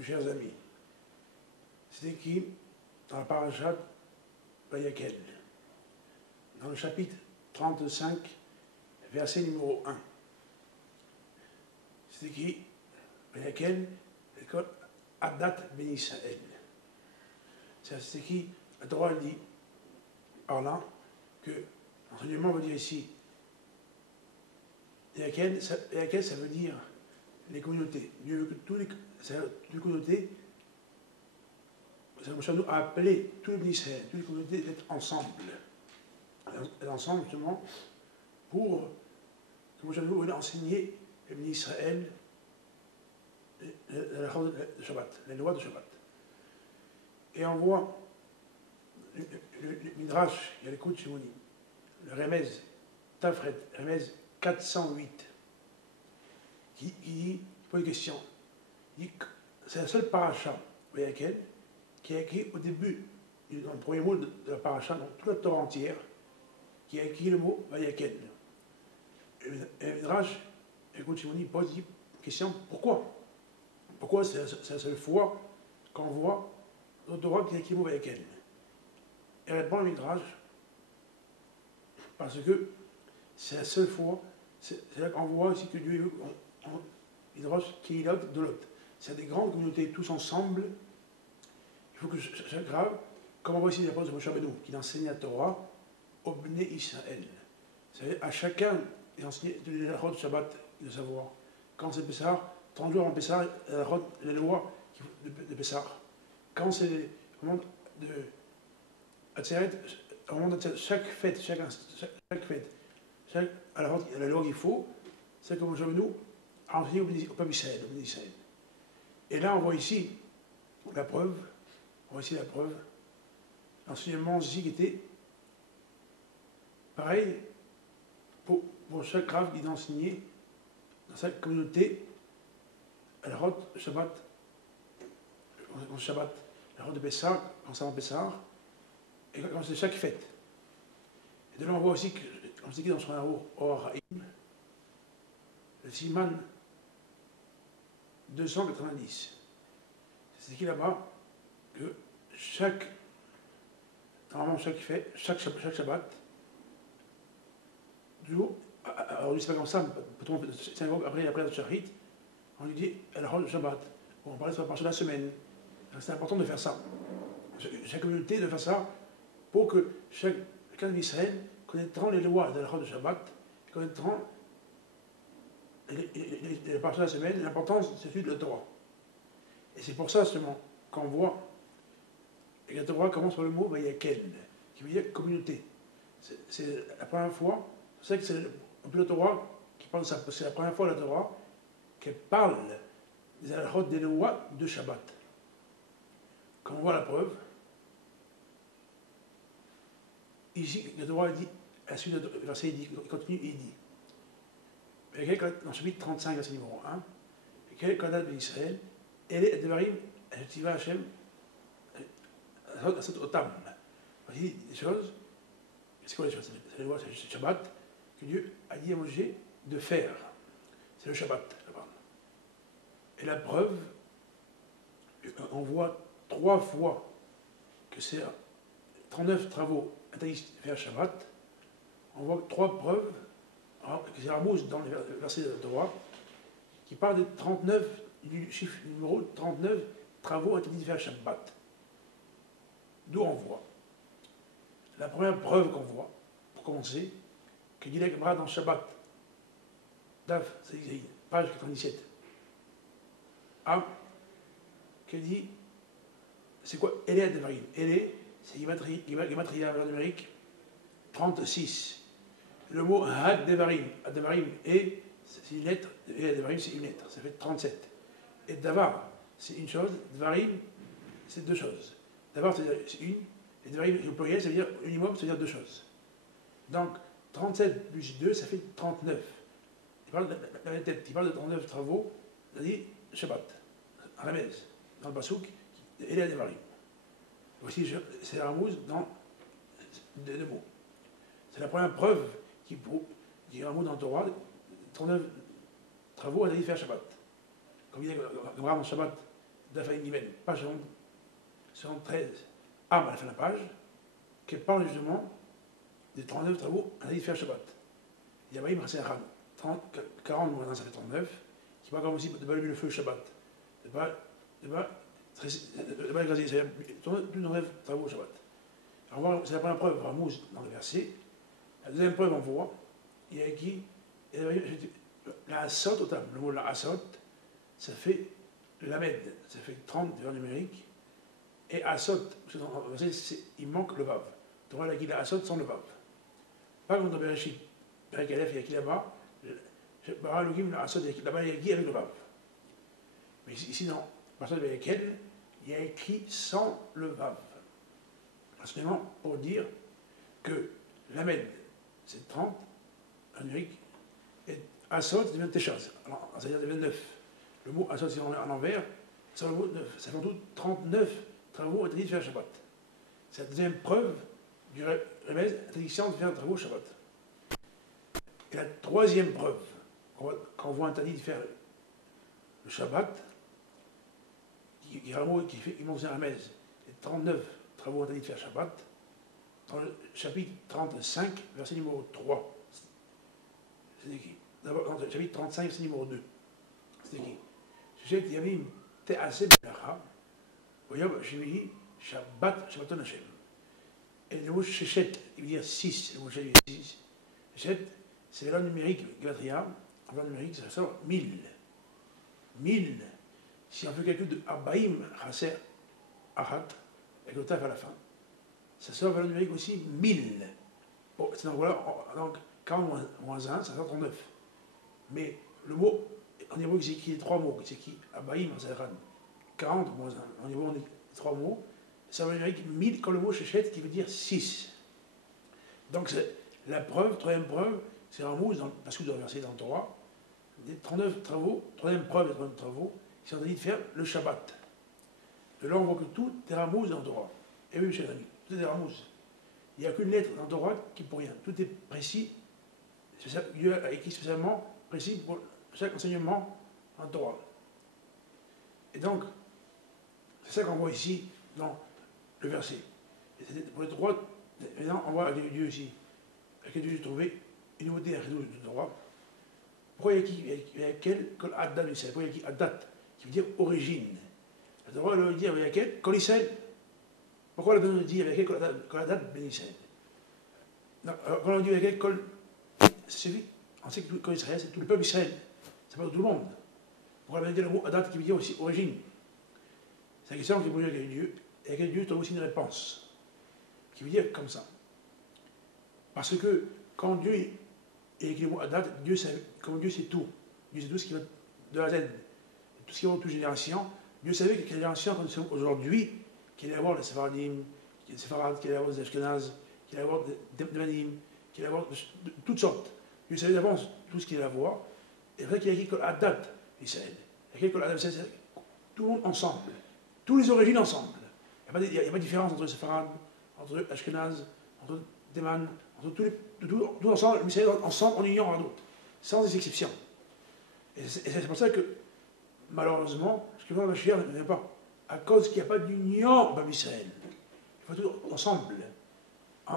mes chers amis, c'est écrit dans la parashat Vayakel, dans le chapitre 35, verset numéro 1. C'est écrit Vayakel, l'école Adat Ben Israël. C'est écrit, la Torah dit, par là, que l'enseignement veut dire ici, Vayakel, ça veut dire les communautés. Dieu veut que toutes les communautés, ça nous a appelé tous les Israël, toutes les communautés d'être ensemble. Ensemble, justement, pour que Moshe nous ait enseigné les Israël le Shabbat, les lois de Shabbat. Et on voit le Midrash, il y a l'écoute Shimoni, le Remez, Tafret, Remez 408, qui dit, pose une question, il dit que c'est la seule paracha, Vayakel, qui a écrit au début, dans le premier mot de la paracha, dans toute la Torah entière, qui a écrit le mot Vayakel. Et le Midrash, écoute Shimoni, pose une question, pourquoi? Pourquoi c'est la seule fois qu'on voit dans la Torah qui a écrit le mot Vayakel? Et répond le Midrash, parce que c'est la seule fois, c'est là qu'on voit aussi que Dieu, Midrash, qui est l'autre de l'autre. C'est des grandes communautés, tous ensemble. Il faut que c'est grave, comme on voit ici l'apôtre de Moshe Rabbeinu, qui enseigne la Torah au Bnei Israël. C'est-à-dire à chacun d'enseigner les lois de Shabbat, de savoir. Quand c'est Pessah, 30 jours en Pessah, les lois de Pessah. Quand c'est le moment de Atzeret, au moment de chaque fête, chaque fête, à la loi qu'il faut, c'est comme Moshe Rabbeinu a enseigné au peuple Israël, au Bnei Israël. Et là, on voit ici la preuve, l'enseignement ici qui était pareil pour chaque grave qui est enseigné dans cette communauté, à la route Shabbat, la route de Pessah, quand ça va en Pessah, et quand c'est chaque fête. Et de là, on voit aussi que, comme c'est écrit dans son Oraim, le Siman 290. C'est écrit là-bas que normalement chaque fête, chaque Shabbat, du jour, alors lui c'est pas comme ça, c'est après le Shahrit, on lui dit alors le Shabbat, on parlait sur la partie de la semaine. C'est important de faire ça. Chaque communauté de faire ça pour que chacun d'Israël connaîtront les lois de la de Shabbat, connaîtront les parties de la semaine, l'importance de celui de la Torah. Et c'est pour ça seulement qu'on voit que la Torah commence par le mot Vayakel, qui veut dire communauté. C'est la première fois, c'est que c'est la Torah qui parle de ça, parce que c'est la première fois la Torah qu'elle parle des lois de Shabbat. Quand on voit la preuve, ici, la Torah dit, à la suite du verset, il continue, il dit, dans le chapitre 35, verset numéro 1, quel Kodat d'Israël, elle est Devarim, Tiva Hashem, Asot Otam. Voici des choses, c'est quoi les choses? C'est les lois, c'est le Shabbat, que Dieu a dit à Moshe de faire. C'est le Shabbat, là-bas. Et la preuve, on voit 3 fois que c'est 39 travaux interdits de faire Shabbat. On voit 3 preuves, que c'est Ramous dans le verset de la Torah, qui parle de 39, du chiffre numéro 39 travaux interdits de faire Shabbat. D'où on voit. La première preuve qu'on voit, pour commencer, que dit la Gemara dans Shabbat, Daf, page 97. Qui dit, c'est quoi Elé Devarim? Elé, c'est Gematria numérique 36. Le mot Had Devarim, c'est une lettre, Elé Devarim, c'est une lettre, ça fait 37. Et Davar, c'est une chose, Devarim, c'est 2 choses. Davar, c'est une, et Devarim, au pluriel, ça veut dire minimum, ça veut dire 2 choses. Donc, 37 plus 2, ça fait 39. Il parle de 39 travaux, c'est-à-dire Shabbat, Ramez, dans le Passouk, et les Devarim. Voici, c'est Ramous dans 2 mots. C'est la première preuve qui est Ramous dans le Torah, 39 travaux à faire Shabbat. Comme il dit dans Shabbat, d'Afaïn Given, page 73, à la fin de la page, qui parle justement des 39 travaux interdits de faire Shabbat. Il y a Baïm Rasser 40 moins 1, ça fait 39, qui parle aussi de ne pas allumer le feu Shabbat, de ne pas écraser, c'est-à-dire plus de 9 travaux Shabbat. Alors, c'est la première preuve, Ramouz, dans le verset. La deuxième preuve, on voit, il y a écrit, la asot au table. Le mot la asot, ça fait lamed, ça fait 30 vers numérique. Et asot, il manque le vav. Donc là, il y a la asot sans le vav. Pas comme dans Bereshit. Bereshit, il y a qui là-bas, bara logim la asot, là-bas, il y a qui avec le vav. Mais ici, dans Barasot Beyakel, il y a écrit sans le vav. Simplement pour dire que lamed, c'est 30, en numérique, et asot, c'est 20 téchas, c'est-à-dire 29. Le mot asot, c'est en envers, c'est le mot 9. Ça fait en tout 39 travaux interdits de faire Shabbat. C'est la deuxième preuve du remède interdiction de faire travaux Shabbat. Et la troisième preuve, quand on voit interdit de faire le Shabbat, qui montre un remède, et 39 travaux interdits de faire Shabbat, dans le chapitre 35, verset numéro 3. C'est écrit. D'abord, dans le chapitre 35, verset numéro 2. C'est écrit. Je sais qu'il y avait une Te'aseh Belacha, Oyab Shemini, Shabbat, Shabbaton Hashem. Et le mot Shechet, il veut dire 6. Le mot Shechet, il veut dire 6. Shechet, c'est la valeur numérique, Gematria. La valeur numérique, ça sort 1000. 1000. Si on fait calcul de Abaïm, Chaser, Achat, avec le taf à la fin, ça sort valeur numérique aussi 1000. Bon, donc voilà, donc 40 moins 1, ça sort 39. Mais le mot, en hébreu, c'est écrit 3 mots, c'est écrit Abaïm, Chaser, 40 moins 1. En hébreu, on dit 3 mots. Ça veut dire 1000 comme le mot Shechet qui veut dire 6. Donc c'est la preuve, troisième preuve, c'est un mousse, parce que vous avez versé dans le Torah, des 39 travaux, troisième preuve des 39 travaux, qui sont interdits de faire le Shabbat. De là on voit que tout est ramousse dans le Torah. Et oui, chers amis, tout est ramousse. Il n'y a qu'une lettre dans le Torah qui pour rien. Tout est précis. Dieu a écrit spécialement précis pour chaque enseignement en Torah. Et donc, c'est ça qu'on voit ici dans le verset. Et pour les droits, maintenant, on voit avec Dieu ici. Avec Dieu, j'ai trouvé une nouveauté à Chidouche du droit. Pourquoi il y a quel Kol Adam Israël? Pourquoi il y a qui Adat, qui veut dire origine? Le droit veut dire il y a quel Kol Israël? Pourquoi le Bénin dit il y a quel Kol Adat Ben Israël? Quand on dit il y a quel Kol, c'est suffit. On sait que Kol Israël, c'est tout le peuple Israël. C'est pas tout le monde. Pourquoi le Bénin dit le mot Adat qui veut dire aussi origine? C'est la question qui est posée avec Dieu. Et avec Dieu, tu as aussi une réponse qui veut dire comme ça. Parce que quand Dieu est écrit le mot Adat, Dieu sait, comme Dieu sait tout. Dieu sait tout ce qui va de la Z. Tout ce qui va de toute génération. Dieu savait que les générations, comme nous sommes aujourd'hui, qu'il allait y avoir les Sephardim, qu'il allait y avoir les Ashkenaz, qu'il allait y avoir des Manim, qu'il allait y avoir de toutes sortes. Dieu savait d'avance tout ce qu'il allait avoir. Et c'est vrai qu'il a écrit que Adat, Israël. Il a écrit que Adat, Israël, tout le monde ensemble. Toutes les origines ensemble. Il n'y a pas de différence entre les Sepharad, entre les Ashkenaz, entre les Man, entre tous ensemble, mais c'est ensemble en union avec d'autres, sans exception. Et c'est pour ça que, malheureusement, ce que le Mashiach ne vient pas, à cause qu'il n'y a pas d'union dans Israël. Il faut tout ensemble.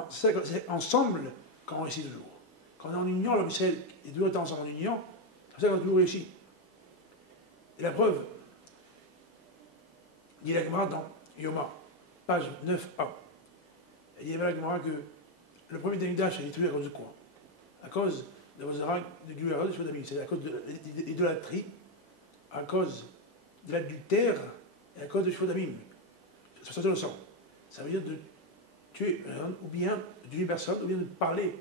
C'est ensemble qu'on réussit toujours. Quand on est en union, l'homme Israël est toujours ensemble en union, c'est pour ça qu'on a toujours réussi. Et la preuve, dit la Gemara dans Yoma, page 9a. Il y avait la Gemara que le premier Damigdash a détruit à cause de quoi? À cause de Vazara, de Guéra, de Shodamim. C'est à cause de l'idolâtrie, à cause de l'adultère et à cause de Shodamim. Ça sortait le sang. Ça veut dire de tuer ou bien de tuer une personne, ou bien de parler,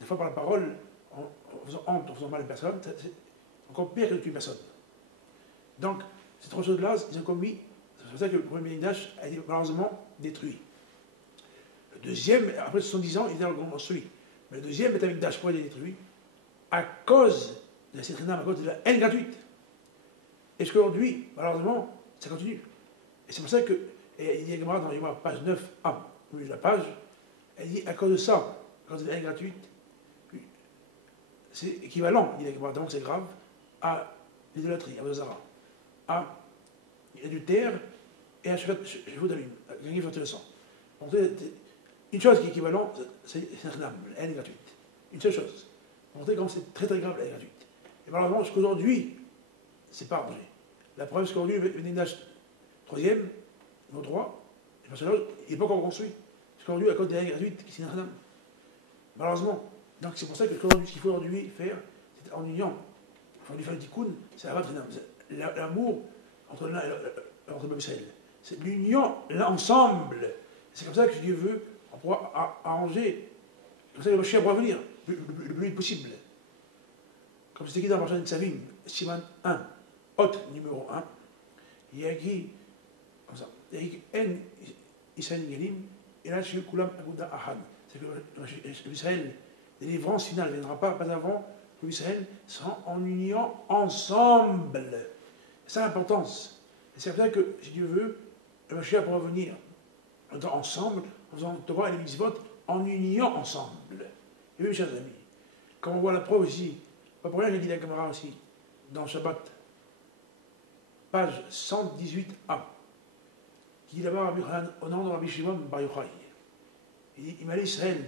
des fois par la parole, en faisant honte, en faisant mal à une personne. C'est encore pire que de tuer une personne. Donc, ces trois choses-là, ils ont commis. C'est pour ça que le premier Damigdash a été malheureusement détruit. Le deuxième, après 70 ans, il est construit. Mais le deuxième Betamikdash, pourquoi il est détruit? À cause de la citrinam, à cause de la haine gratuite. Et jusqu'aujourd'hui, malheureusement, ça continue. Et c'est pour ça que, et il y a dans la page 9a, au milieu de la page, elle dit à cause de ça, à cause de la haine gratuite, c'est équivalent, il y a donc c'est grave, à l'idolâtrie, à Vazara, à il y a du terre et un cheveu d'allume, un livre intéressant. Une chose qui est équivalente, c'est un la haine est gratuite. Une seule chose. Pour montrer comment c'est très très grave la haine gratuite. Et malheureusement, jusqu'aujourd'hui, c'est pas arrangé. La preuve, c'est qu'aujourd'hui, le Bénédage troisième, nos droits, le personnage, il n'est pas encore construit. Parce qu'aujourd'hui, à cause des haines gratuites, c'est un malheureusement. Donc c'est pour ça que ce qu'il faut aujourd'hui faire, c'est en union. Il faut lui faire le tikkun, c'est l'amour entre l'un et entre Israël. C'est l'union, l'ensemble. C'est comme ça que Dieu veut, on pourra arranger. C'est comme ça que le chien pourra venir le plus vite possible. Comme c'est écrit dans la parole de Savim, Siman 1, hôte numéro 1, il y a écrit, comme ça, il y a écrit En Israël Galim, et là, chez Kulam Aguda Ahad. C'est que l'Israël, la délivrance finale ne viendra pas avant que l'Israël sera en union ensemble. C'est l'importance. Et c'est pour ça que, si Dieu veut, le Mashiach pourra venir ensemble, en faisant Torah et les mitzvot en union ensemble. Et oui, chers amis, comme on voit la preuve ici, pas pour rien, j'ai dit la caméra aussi, dans Shabbat, page 118a, qui dit là-bas au nom de Rabbi Shimon Bar Yochai. Il m'a dit Israël,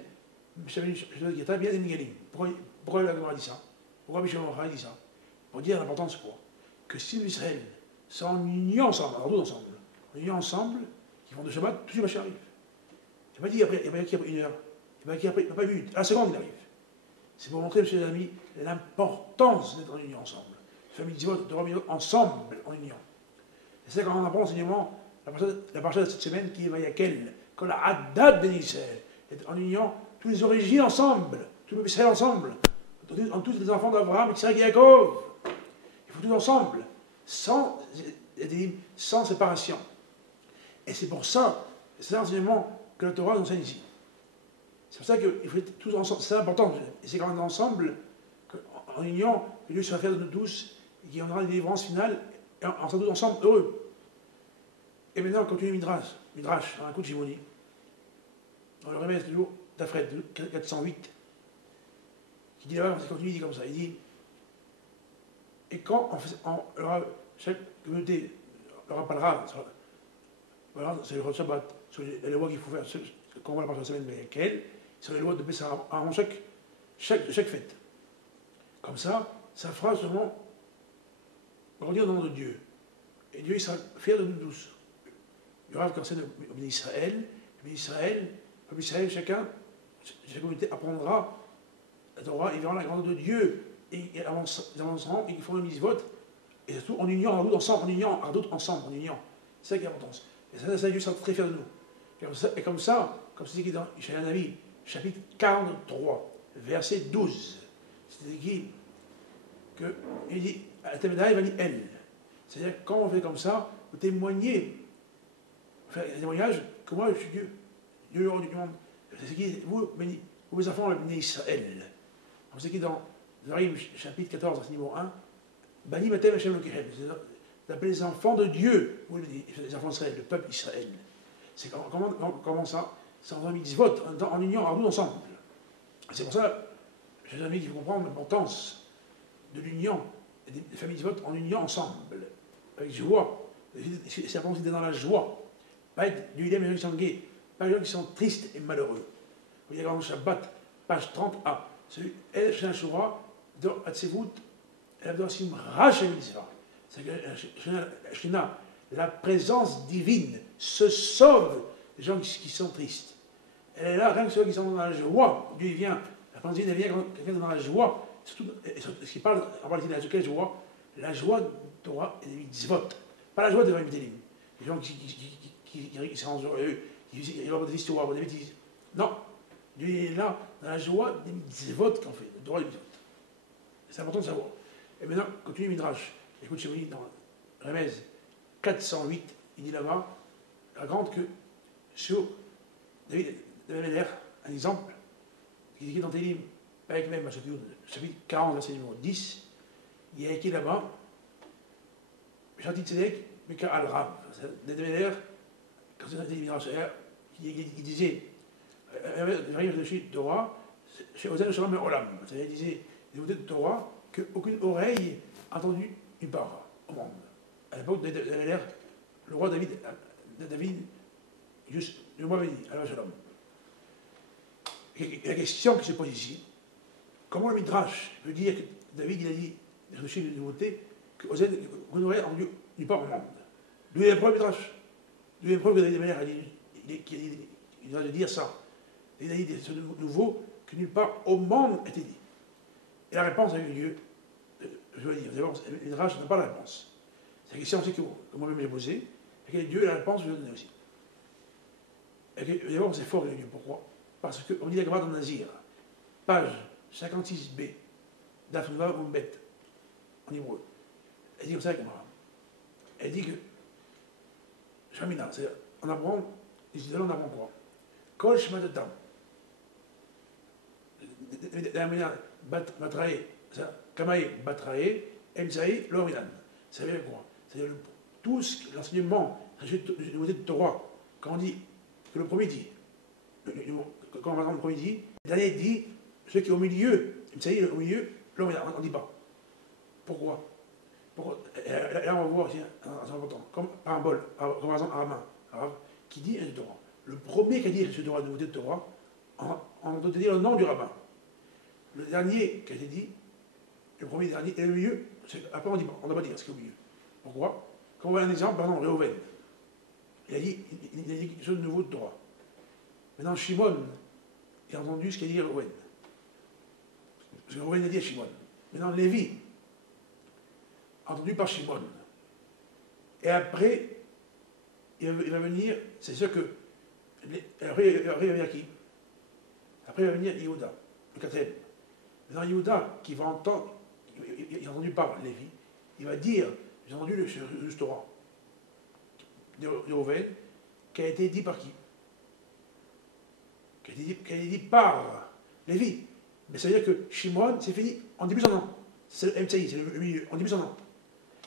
il y a bien des Négalim. Pourquoi la caméra dit ça? Pourquoi Rabbi Shimon Bar Yochai dit ça? Pour dire l'importance quoi? Que si Israël sont en union ensemble, alors tous ensemble, en union ensemble, qui font de Shabbat, tout ce qui arrive. Il m'a dit après, il m'a dit après une heure, il m'a dit après, il n'a pas vu, à la seconde il arrive. C'est pour montrer, monsieur les amis, l'importance d'être en union ensemble. Famille Zivot, de revenir ensemble en union. Et c'est quand on apprend l'enseignement, la partie de cette semaine qui est Vayakel, quand la Haddad ben Israël est en union, tous les origines ensemble, tout le Israël ensemble, en tous les enfants d'Abraham, Yitzhak et Yaakov. Il faut tous ensemble, sans séparation. Et c'est pour ça, c'est l'enseignement que la Torah nous enseigne ici. C'est pour ça qu'il faut être tous ensemble. C'est important. Et c'est quand on est ensemble, en union, que Dieu sera fier de nous tous, et qu'il y aura une délivrance finale, et on sera tous ensemble heureux. Et maintenant, on continue Midrash, dans un coup de Shimoni. On le remet toujours d'Afred, 408, qui dit là-bas, il continue, il dit comme ça, il dit, et quand chaque communauté leur parlera, voilà, c'est le Shabbat, sur les lois qu'il faut faire, quand on va la partie de la semaine avec elle, sur les lois de Bessar avant chaque fête. Comme ça fera seulement grandir le nom de Dieu. Et Dieu il sera fier de nous tous. Il y aura quand c'est le Israël, chaque communauté apprendra la Torah, ils verront la grandeur de Dieu, et ils avanceront, et ils feront le mitzvot, et surtout en union, en ensemble, en union. C'est ça qui est l'importance. Et ça, Dieu sera très fier de nous. Et comme ça, comme c'est écrit dans Ishaïa Navi, chapitre 43, verset 12, c'est écrit il dit, à Temedaï, il va dire elle. C'est-à-dire, quand on fait comme ça, vous témoignez, faire un témoignage que moi, je suis Dieu, Dieu du monde. C'est écrit, vous, mes enfants, bénis Israël. Comme c'est écrit dans Zarim, chapitre 14, verset numéro 1, Bani Matem Hashem Lokechem. Vous appelez les enfants de Dieu, vous les enfants d'Israël, le peuple Israël. C'est comment ça? C'est en mitzvot, en union, en nous ensemble. C'est pour ça, chers amis, qu'il faut comprendre l'importance de l'union, des familles mitzvot en union ensemble, avec joie. C'est important d'être dans la joie. Pas être du dilemme des gens qui sont gays, pas les gens qui sont tristes et malheureux. Vous voyez dans le Shabbat, page 30a, celui El Shana Shura, de Hatzevut, El Abdosim Rachem Mitzvah. C'est que la présence divine se sauve des gens qui sont tristes. Elle est là, rien que ceux qui sont dans la joie. Dieu vient, la présence divine vient quand quelqu'un est dans la joie. Surtout, ce qui parle en réalité de quelle joie? La joie de Torah et des mitzvot. Pas la joie de Vaïmtélim. Les gens qui sont heureux, qui ont des histoires, des bêtises. Non. Dieu est là, dans la joie des mitzvot qu'on fait, de Torah et des mitzvot. C'est important de savoir. Et maintenant, continue Midrash. Écoute, chez vous, dans Remez 408, il dit là-bas, il raconte que sur David Améler, un exemple, qui est écrit dans Télim, avec même chapitre 40, verset numéro 10, il y a écrit là-bas, Shati Tzedek, Mika al-Rav. David Améler, quand c'est dans Télim Midrash, il disait, de Torah, chez Ozen Shalom et Olam. C'est-à-dire, il disait, des versets de Torah, qu'aucune oreille a entendu une part au monde. À l'époque, le roi David, juste, le roi béni, alors shalom. Et la question qui se pose ici, comment le Midrash veut dire que David, il a dit, dans une nouveauté, que vous n'aurez rendu nulle part au monde. D'où est la preuve Midrash? D'où est la preuve que David Améler a dit, il doit dire ça. Il a dit ce nouveau que nulle part au monde était dit. Et la réponse a eu lieu. Je veux dire, d'abord, le Midrash n'a pas la réponse. C'est la question aussi que moi-même j'ai posée. Et quel est Dieu, la réponse, je vais la donner aussi. D'abord, c'est fort, Dieu. Pourquoi? Parce qu'on dit la Gemara dans Nazir, page 56b, d'Afnuva Umbet, en hébreu. Elle dit comme ça, la Gemara. Elle dit que, Shamina, c'est on apprend, ici, on apprend quoi? Kol Shmatatam. Batrae, Kamae Batrae, Emsae, Lorinan. Ça veut dire quoi? C'est-à-dire tout l'enseignement du nouveauté de Torah, quand on dit que le premier dit, quand on le premier dit, le dernier dit, ceux qui est au milieu, Emsae, au milieu, Lorinan, on ne dit pas. Pourquoi? Là, on va voir aussi, c'est important, comme parabole, comme par exemple arabe, qui dit un Torah. Le premier qui a dit ce Torah, la nouveauté de Torah, on doit dire le nom du rabbin. Le dernier qui a été dit, le premier, le dernier, et le milieu, après on ne dit pas, on ne doit pas dire ce qui est au milieu. Pourquoi? Quand on voit un exemple, par exemple, Réhouven, il a dit quelque chose de nouveau de Torah. Maintenant, Shimon, il a entendu ce qu'a dit Réhouven. Parce que Réhouven a dit à Shimon. Maintenant, Lévi, entendu par Shimon. Et après, il va venir, c'est sûr que. Après, il va venir qui? Après, il va venir Yehuda, le quatrième. Maintenant, Yehuda, qui va entendre, il a entendu par Lévi, il va dire, j'ai entendu le Torah de Réhouven, qui a été dit par qui? Qui a été dit par Lévi. Mais ça veut dire que Shimon, c'est fini, on dit plus son nom. C'est le MCI, c'est le milieu, on dit plus son nom.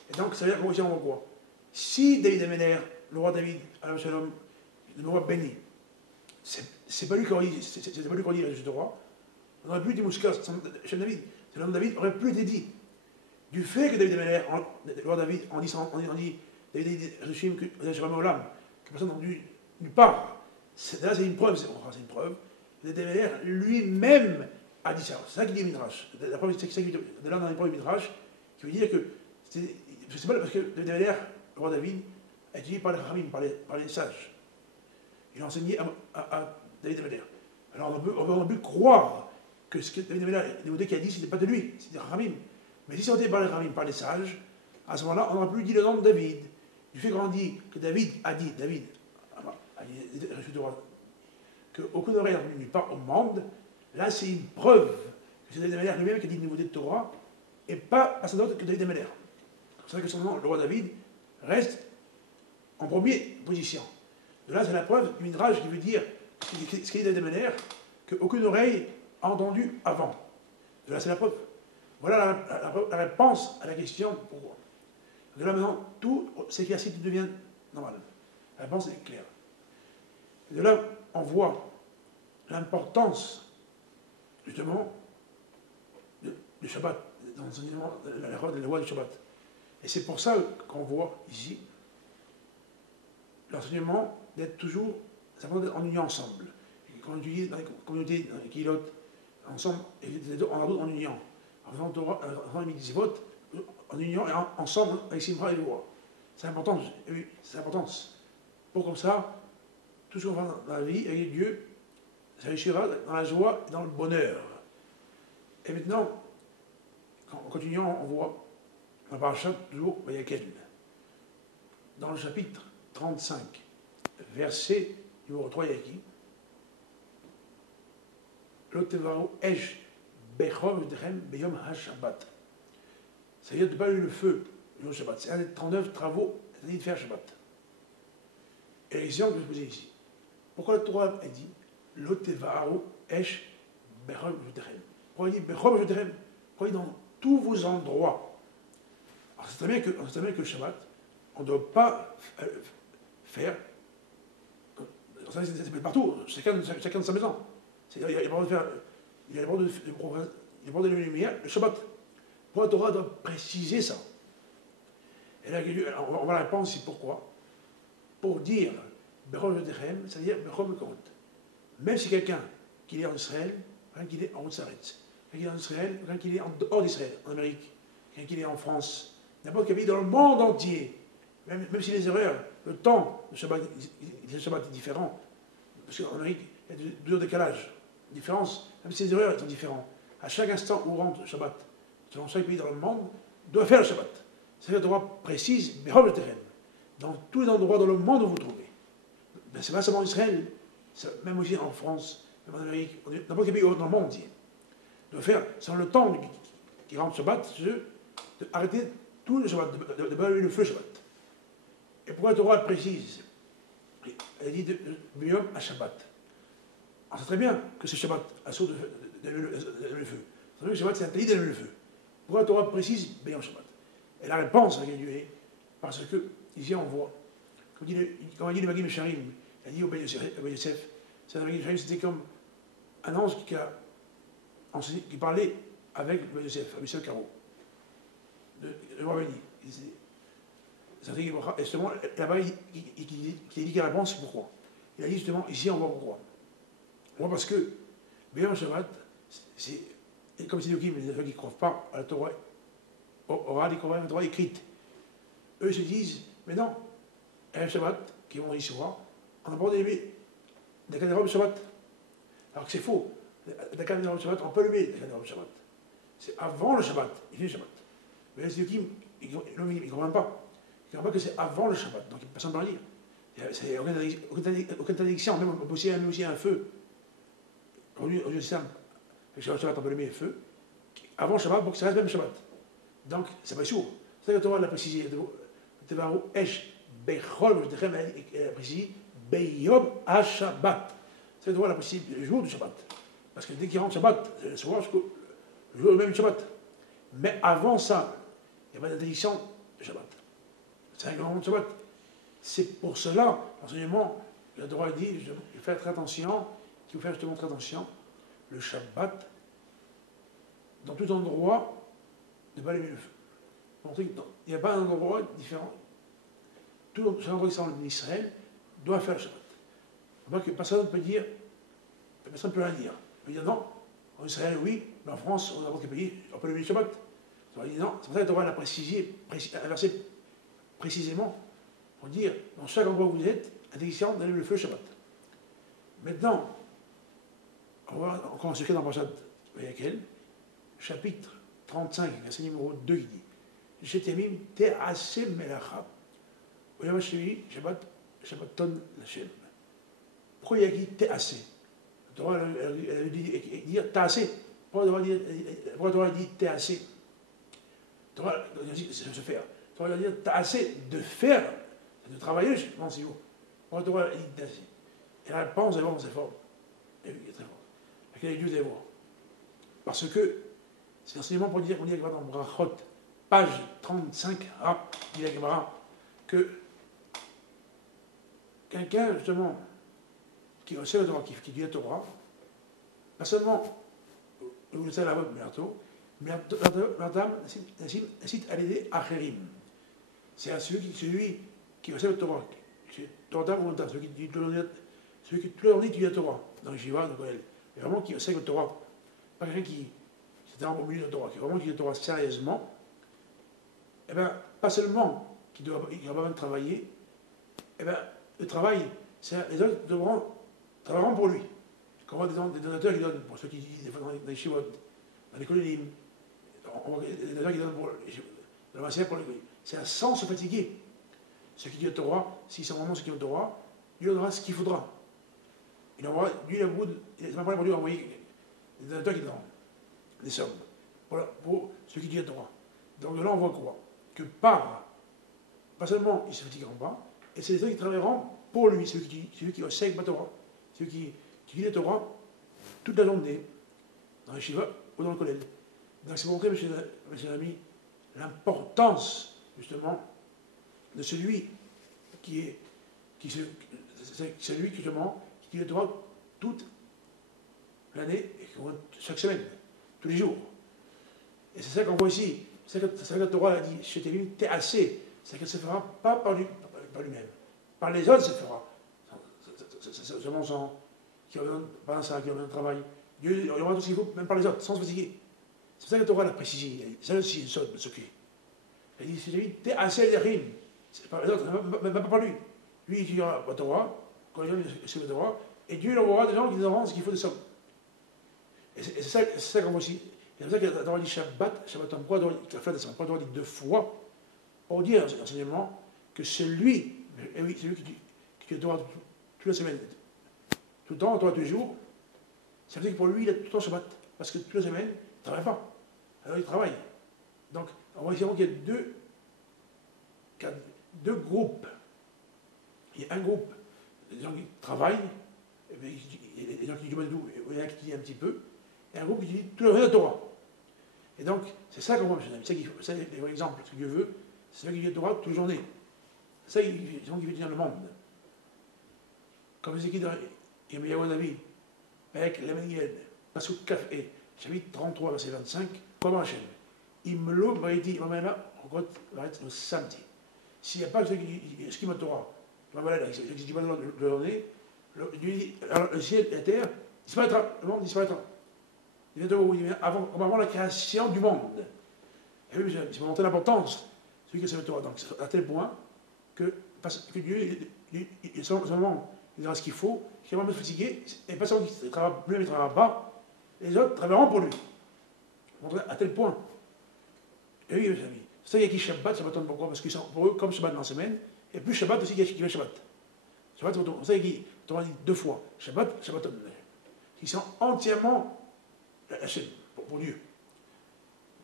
Et donc, ça veut dire qu'on voit quoi? Si David Améler, le roi David, alayhi shalom, le roi béni, c'est pas lui qui aurait dit, c'est pas lui qui aurait dit le Torah, on aurait pu dire Mouska, chez David, c'est l'homme David, aurait pu être dit. Du fait que David Améler, le roi David, on dit David Rishim, que personne n'a entendu nulle part. Là, c'est une preuve, c'est une preuve. David Améler lui-même a dit ça. C'est ça qu'il dit Midrash. La preuve, c'est ça qu'il dit de là dans les preuves Midrash, qui veut dire que c'est pas parce que David Améler, le roi David, a été dit par les Khamim, par les sages. Il a enseigné à David Améler. Alors on a pu croire que ce que David Améler, les nouveautés qu'il a dit, ce n'était pas de lui, c'était Khamim. Mais si c'était par les Khamim, par les sages, à ce moment-là, on n'aurait plus dit le nom de David. Du fait qu'on dit que David a dit, qu'aucun oreille n'a entendu nulle part au monde, là c'est une preuve que c'est David Améler lui-même qui a dit une nouveauté de Torah, et pas personne d'autre que David Améler. C'est vrai que son nom, le roi David, reste en première position. De là, c'est la preuve du Midrash qui veut dire ce qu'il dit David Améler, qu'aucune oreille a entendu avant. De là, c'est la preuve. Voilà la réponse à la question pourquoi. De là, maintenant, tout s'éclaircit, tout devient normal. La réponse est claire. De là, on voit l'importance, justement, du Shabbat, dans l'enseignement, la loi du Shabbat. Et c'est pour ça qu'on voit ici l'enseignement d'être toujours, en union ensemble. Et quand on utilise dans les communautés, dans les kilotes, ensemble, et on a d'autres en union. En faisant Torah, en mitzvot, en union et ensemble avec Simcha et Voix. C'est important, oui, c'est l'importance. Pour comme ça, tout ce qu'on fait dans la vie avec Dieu, ça réussira dans la joie et dans le bonheur. Et maintenant, en continuant, on voit dans la paracha toujours Vayakel. Dans le chapitre 35, verset numéro 3, il y a qui? L'Otevaru Esh Bechov Drem Beyom HaShabbat. C'est-à-dire de ne pas allumer le feu le jour du Shabbat. C'est un des 39 travaux, c'est-à-dire de faire Shabbat. Et la question que je vais poser ici. Pourquoi la Torah a dit L'Otevaru Esh Bechov Drem? Pourquoi il dit Bechov Drem? Pourquoi il dit dans tous vos endroits? Alors c'est très bien que le Shabbat, on ne doit pas faire. Ça peut être partout, chacun de sa maison. Il y a le droit de faire. Il y a le droit de la lumière, le Shabbat. Pourquoi la Torah doit préciser ça? Et là, on va la réponse ici pourquoi. pour dire Bechol Yotechem, c'est-à-dire Bechol Mekorot. Même si quelqu'un qui est en Israël, quelqu'un qui est en Haute-Saretz, quelqu'un qui est en Israël, quelqu'un qui est en dehors d'Israël, en Amérique, quelqu'un qui est en France, n'importe quel pays dans le monde entier, même si les erreurs, le temps de Shabbat, le Shabbat est différent, parce qu'en Amérique, il y a deux décalages, différence, même si les erreurs sont différentes. À chaque instant où rentre le Shabbat, selon chaque pays dans le monde, doit faire le Shabbat. C'est la Torah précise, Bechol Yotechem, dans tous les endroits dans le monde où vous trouvez. Ben, c'est pas seulement en Israël, même aussi en France, même en Amérique, n'importe quel pays dans le monde entier. De faire, selon le temps qui rentre le Shabbat, d'arrêter tout le Shabbat, de balayer le feu Shabbat. Et pourquoi la Torah précise? Elle dit de Biyom à Shabbat. On sait très bien que c'est Shabbat, assaut d'allumer le feu. C'est vrai que Shabbat, c'est interdit d'allumer le feu. Pourquoi la Torah précise Biyom Shabbat? Et la réponse à Dieu est parce que, ici on voit, comme il dit le Magid Mesharim, il a dit au Beit Yosef, c'est le Magid Mesharim, c'était comme un ange qui parlait avec le Beit Yosef, à Michel Caro, le roi béni. Et justement, là-bas, il a dit la réponse, c'est pourquoi. Il a dit justement, ici on voit pourquoi. On voit parce que Biyom Shabbat, c'est comme c'est les gens qui ne croient pas à la Torah orale, ils croient à la Torah écrite. Eux se disent, mais non, un Shabbat, qui vont ici voir, on n'a pas d'allumer des candélabres de Shabbat. Alors que c'est faux. Des candélabres de Shabbat, on peut allumer des candélabres de Shabbat. C'est avant le Shabbat, il fait le Shabbat. Mais les Sédukim, ils ne comprennent pas. Ils ne comprennent pas que c'est avant le Shabbat, donc personne ne peut rien dire. C'est aucune interdiction, même on peut aussi allumer un feu. Aujourd'hui, c'est simple. Le Shabbat, on peut allumer le feu avant le Shabbat pour que ça reste même le Shabbat. Donc, c'est pas sûr. C'est ça que la Torah l'a précisé. Tevaru Esh Bechol Yotechem, elle a précisé Beyom HaShabbat. C'est la Torah l'a précisé le jour du Shabbat. Parce que dès qu'il rentre Shabbat, c'est le jour même du Shabbat. Mais avant ça, il n'y a pas d'interdiction de Shabbat. C'est un grand Shabbat. C'est pour cela, l'enseignement, la Torah dit, il faut faire très attention, qu'il faut faire justement très attention, le Shabbat, dans tout endroit, ne pas allumer le feu. Il n'y a pas un endroit différent. Tout endroit qui sont en Israël doit faire le Shabbat. Personne ne peut dire, personne ne peut rien dire. On peut dire non, en Israël oui, mais en France, ou dans n'importe quel pays, on peut allumer le Shabbat. On va dire non, c'est pour ça que la Torah l'a précisé, inversé précisément, pour dire, dans chaque endroit où vous êtes, interdiction d'allumer le feu le Shabbat. Maintenant, on va encore un secret dans Parashat Vayakel, chapitre 35, verset numéro 2, il dit Shetemim te'aseh melacha. Oyam Hashem Shabbaton Hashem. Pourquoi il y a dit te'aseh? La Torah elle dit dire te'aseh. Pourquoi la Torah dit te'aseh? La Torah dit se faire. La Torah dit te'aseh, de faire, de travailler, je pense, c'est vous. Pourquoi la Torah dit te'aseh? Et la réponse, c'est fort. Elle est très forte. Laquelle est Dieu, vous allez voir. Parce que c'est l'enseignement pour dire qu'on dit dans Brachot, page 35, il y a que quelqu'un, justement, qui recèle la Torah, qui dit la Torah, pas seulement, vous le savez la voix bientôt, mais l'Adam incite à l'aider à Chérim. C'est à celui qui recèle la Torah, Torah ou celui qui tout le temps dit la Torah, dans le Shiva, dans le Koel, et vraiment qui recèle la Torah, pas quelqu'un qui c'est au milieu de la Torah, qui vraiment dit la Torah sérieusement, eh bien, pas seulement qu'il doit pas même travailler, eh bien, le travail, les autres travailleront pour lui. Comme on voit des donateurs qui donnent, pour ceux qui disent dans les chivot, dans les colonim, on voit des donateurs qui donnent pour le massacre pour les colonim. C'est sans se fatiguer. Ceux qui disent la Torah, s'ils sont vraiment ceux qui ont la Torah, lui donnera ce qu'il faudra. Il envoie, lui, la boude, c'est pas pour lui envoyer des donateurs qui donnent des sommes pour ceux qui disent la Torah. Donc là, on voit quoi? Que pas seulement ils ne se fatigueront pas, et c'est les autres qui travailleront pour lui, ceux qui enseignent la Torah, ceux qui lisent la Torah toute la journée, dans le Shiva ou dans le Kollel. Donc c'est pour montrer, mes amis, l'importance, justement, de celui celui qui, justement, qui lit la Torah toute l'année, et chaque semaine, tous les jours. Et c'est ça qu'on voit ici. C'est ça que la Torah a dit, chez Télim, t'es assez. C'est qu'elle ne se fera pas par lui-même. Par les autres, ça fera. C'est mon sang, qui va pas ça, qui va de travail. Dieu, il y aura tout ce qu'il faut, même par les autres, sans se fatiguer. C'est pour ça que la Torah l'a précisé. C'est aussi une sorte de secret. Il dit, si t'es assez de rime, c'est pas les autres, même pas par lui. Lui, il étudiera la Torah, quand il est la Torah, et Dieu il envoie des gens qui nous auront ce qu'il faut de ça. Et c'est ça qu'on voit aussi. C'est pour ça que la Torah dit Shabbat, pourquoi la Torah dit 2 fois, pour dire enseignement que celui, et oui, celui qui est Torah toute la semaine, tout le temps, Torah tous les jours, ça veut dire que pour lui, il a tout le temps Shabbat. Parce que toute la semaine, il ne travaille pas. Alors il travaille. Donc, on voit ici qu'il y a deux groupes. Il y a un groupe, des gens qui travaillent, des gens qui disent tout, il y en a qui disent un petit peu, et un groupe qui dit tout le reste de la Torah. Et donc, c'est ça qu'on voit, c'est l'exemple, ce que Dieu veut, c'est ça qui dit la Torah toute la journée. C'est ça qui veut dire le monde. Comme c'est écrit dans Yirmiyahu Navi, avec l'Emmanuel, Pasuk Kaf E, chapitre 33, verset 25, comme Hachem. Imlo Baïti, Mamela, on va être le samedi. S'il n'y a pas ce qui m'a Torah, ce qui dit de la journée, le ciel et la terre disparaîtra, le monde disparaîtra. Avant la création du monde. Et oui, c'est pour montrer l'importance, celui qui a la Torah. Donc, à tel point que Dieu, seulement, il dira ce qu'il faut, qu'il va me fatiguer, et pas seulement qu'il ne travaille plus, mais il ne travaillera pas, les autres travailleront pour lui. À tel point. Et oui, mes amis. C'est ça qu'il y a qui Shabbat, pourquoi? Parce qu'ils sont pour eux comme Shabbat dans la semaine, et plus Shabbat aussi qu'il y a Shabbat. Shabbat, c'est pour ça qu'il y a dit 2 fois. Shabbat, Shabbat. Ils sont entièrement la chaîne pour Dieu.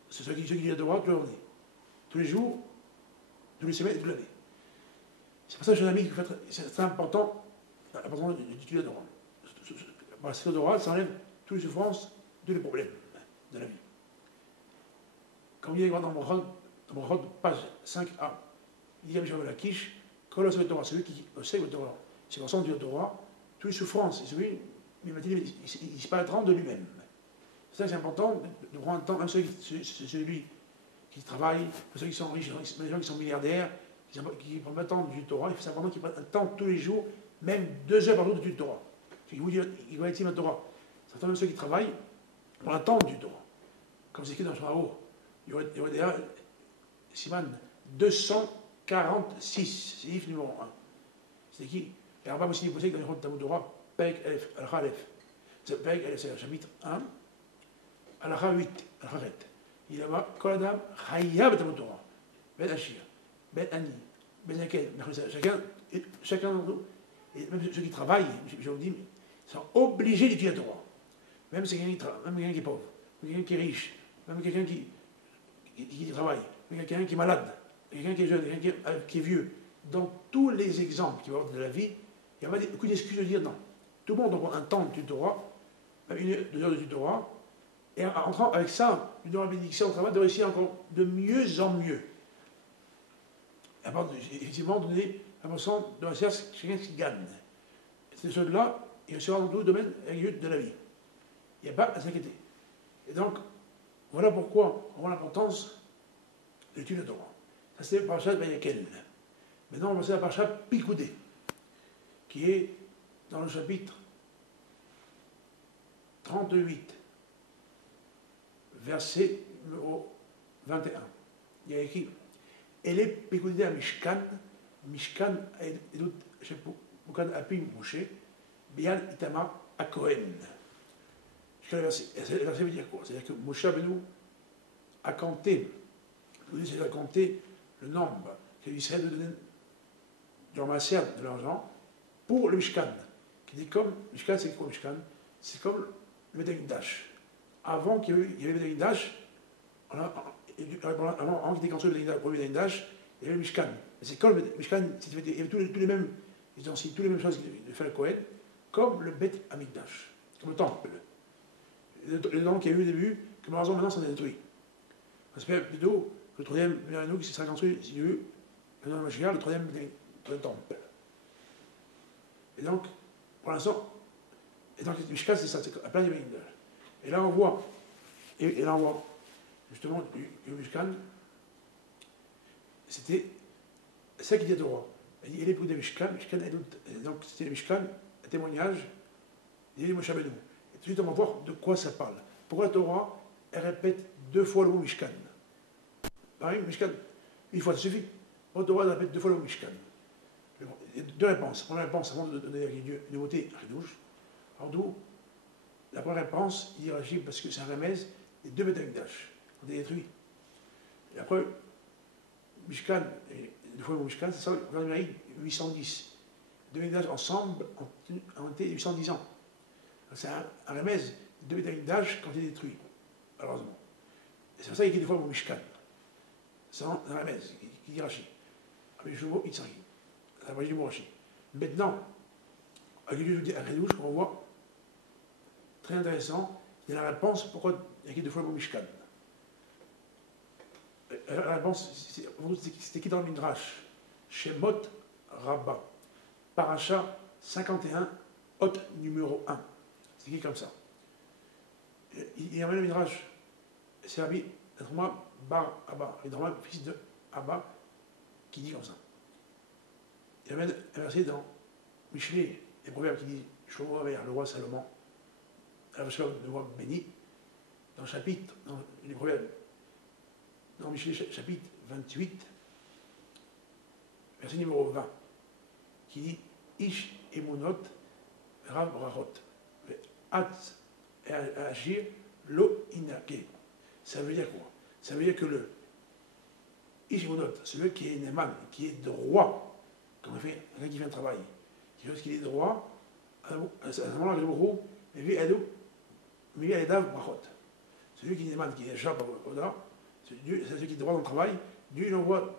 C'est ceux qui disent la Torah toute la journée. Tous les jours, tous les semaines et toute l'année. C'est pour ça, chers amis, que c'est important d'étudier la Torah. Par la Torah, ça enlève toutes les souffrances, tous les problèmes de la vie. Comme il y a dans Brachot, page 5a, il dit à Michel Lakish, quand le Torah, celui qui sait le Torah, c'est pour ça que Dieu Torah, toutes les souffrances, il disparaîtra de lui-même. C'est ça que c'est important de prendre un temps, même celui qui travaille, ceux qui sont riches, les gens qui sont milliardaires, qui prennent un temps du Torah, c'est important qu'ils prennent un temps tous les jours, même 2 heures par jour d'étude de Torah. Il va étudier la Torah. C'est important même ceux qui travaillent pour un temps du Torah. Comme c'est écrit dans le Shemao, il y aurait déjà, Siman, 246, c'est l'if numéro 1. C'est qui? Et Rabba aussi posé dans le Talmud Torah, Pek Elef, Al-Khalef. C'est Pek Elef, c'est le chapitre 1, Al-Kha 8, Al-Kharet. Il y a Koladam, Chayab Talmud Torah, Ben Ashir, Ben Ani, Ben Zaken, chacun d'entre eux, et même ceux qui travaillent, je vous dis, sont obligés d'étudier la Torah. Même quelqu'un qui est pauvre, même quelqu'un qui est riche, même quelqu'un qui travaille, même quelqu'un qui est malade, quelqu'un qui est jeune, quelqu'un qui est vieux. Dans tous les exemples qui vont de la vie, il n'y a pas aucune excuse de dire non. Tout le monde doit prendre un temps de Torah, 2 heures de Torah, et en entrant avec ça, dans la bénédiction au travail, de réussir encore de mieux en mieux. Effectivement, donner l'impression de la science, chacun qui gagne. C'est ceux-là, il sera dans tous les domaines de la vie. Il n'y a pas à s'inquiéter. Et donc, voilà pourquoi on voit l'importance de l'étude de Torah. Ça, c'est Parashat Vayakel. Maintenant, on va passer à la Parashat Pikoudé, qui est dans le chapitre 38, verset numéro 21. Il y a écrit Elle est Pikoudé à Mishkan, Mishkan Edut Shepoukan Apim Moshe, Bial Itama à Kohen. Jusqu'à le verset. Et le verset veut dire quoi? C'est-à-dire que Moshe Rabbeinu a compté, c'est-à-dire a compté le nombre que l'Israël de donner du ramasser de l'argent pour le Mishkan. Qui dit comme, Mishkan, c'est quoi le Mishkan? C'est comme le Beth Amikdash. Avant qu'il y ait le Beth Amikdash, avant qu'il ait construit le premier Beth Amikdash, il y avait le Mishkan. C'est comme le Mishkan, il y avait tous les mêmes, tous les mêmes choses de faire le Kohen, comme le Beth Amikdash, comme le temple. Le nom qu'il y a eu au début, que malheureusement maintenant ça a détruit. On espère plutôt que le 3e Mérano qui sera construit, si Dieu veut, le nom Mashiach, le 3e temple. Et donc, pour l'instant, le Mishkan, c'est ça, c'est à plein de Amikdash. Et là on voit, justement le Mishkan, c'était ça qui dit la Torah. Elle dit, elle est pour des Mishkan, donc c'était le Mishkan, un témoignage, il dit Moshe Rabbeinu. Et tout de suite, on va voir de quoi ça parle. Pourquoi la Torah, elle répète 2 fois le mot Mishkan? Pareil, Mishkan, une fois, ça suffit. Pourquoi la Torah, elle répète 2 fois le mot Mishkan? Il y a 2 réponses. La première réponse, avant de donner une nouveauté à Chidouche, alors d'où la première réponse, il réagit parce que c'est un remèze des 2 Betamikdash, on est détruits. Et après, Mishkan, et 2 fois le mot Mishkan, c'est ça, le numérique 810. 2 Betamikdash ensemble ont été 810 ans. C'est un remèze des 2 Betamikdash qui ont été détruits, malheureusement. Et c'est pour ça qu'il y a des fois le mot Mishkan. C'est un remèze qui dit Rashi. Avec le mot Itzari. La vraie du mot Rashi. Maintenant, avec le dit à Redouche, on voit très intéressant, il y a la réponse pourquoi il y a 2 fois le mot Mishkan. La réponse, c'était qui dans le Midrash? Shemot Rabba. Paracha 51, hôte numéro 1. C'est qui comme ça? Il y a le Midrash, c'est Rabbi Drama Bar Abba, Drama, fils de Abba, qui dit comme ça. Il y a un verset dans Michelet, les proverbes qui dit Shlomo Amer, le roi Salomon, le roi béni, dans le chapitre, dans les proverbes, dans Michelet, chapitre 28, verset numéro 20, qui dit Ish emunot rav brachot, at et agir lo inake. Ça veut dire quoi? Ça veut dire que le Ish emunot, celui qui est Neman, qui est droit, quand on fait quelqu'un qui fait un travail, qui fait ce qu'il est droit, à ce moment-là, je me mais lui, il est brachot. Celui qui est Neman, qui est Jab, c'est celui qui est droit dans le travail, Dieu il envoie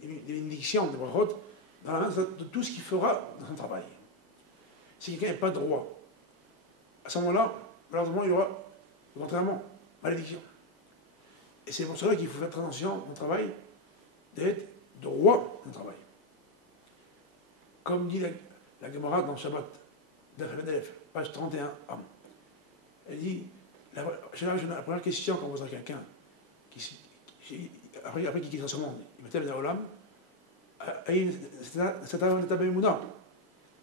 des bénédictions, des brachot, dans la main de tout ce qu'il fera dans son travail. Si quelqu'un n'est pas droit, à ce moment-là, malheureusement, il y aura, contrairement, malédiction. Et c'est pour cela qu'il faut faire attention au travail, d'être droit dans le travail. Comme dit la Gemara dans Shabbat, page 31a. Elle dit, la première question qu'on pose à quelqu'un, après qu'il quitte ce monde, il met dans l'âme, c'est un état bémouna.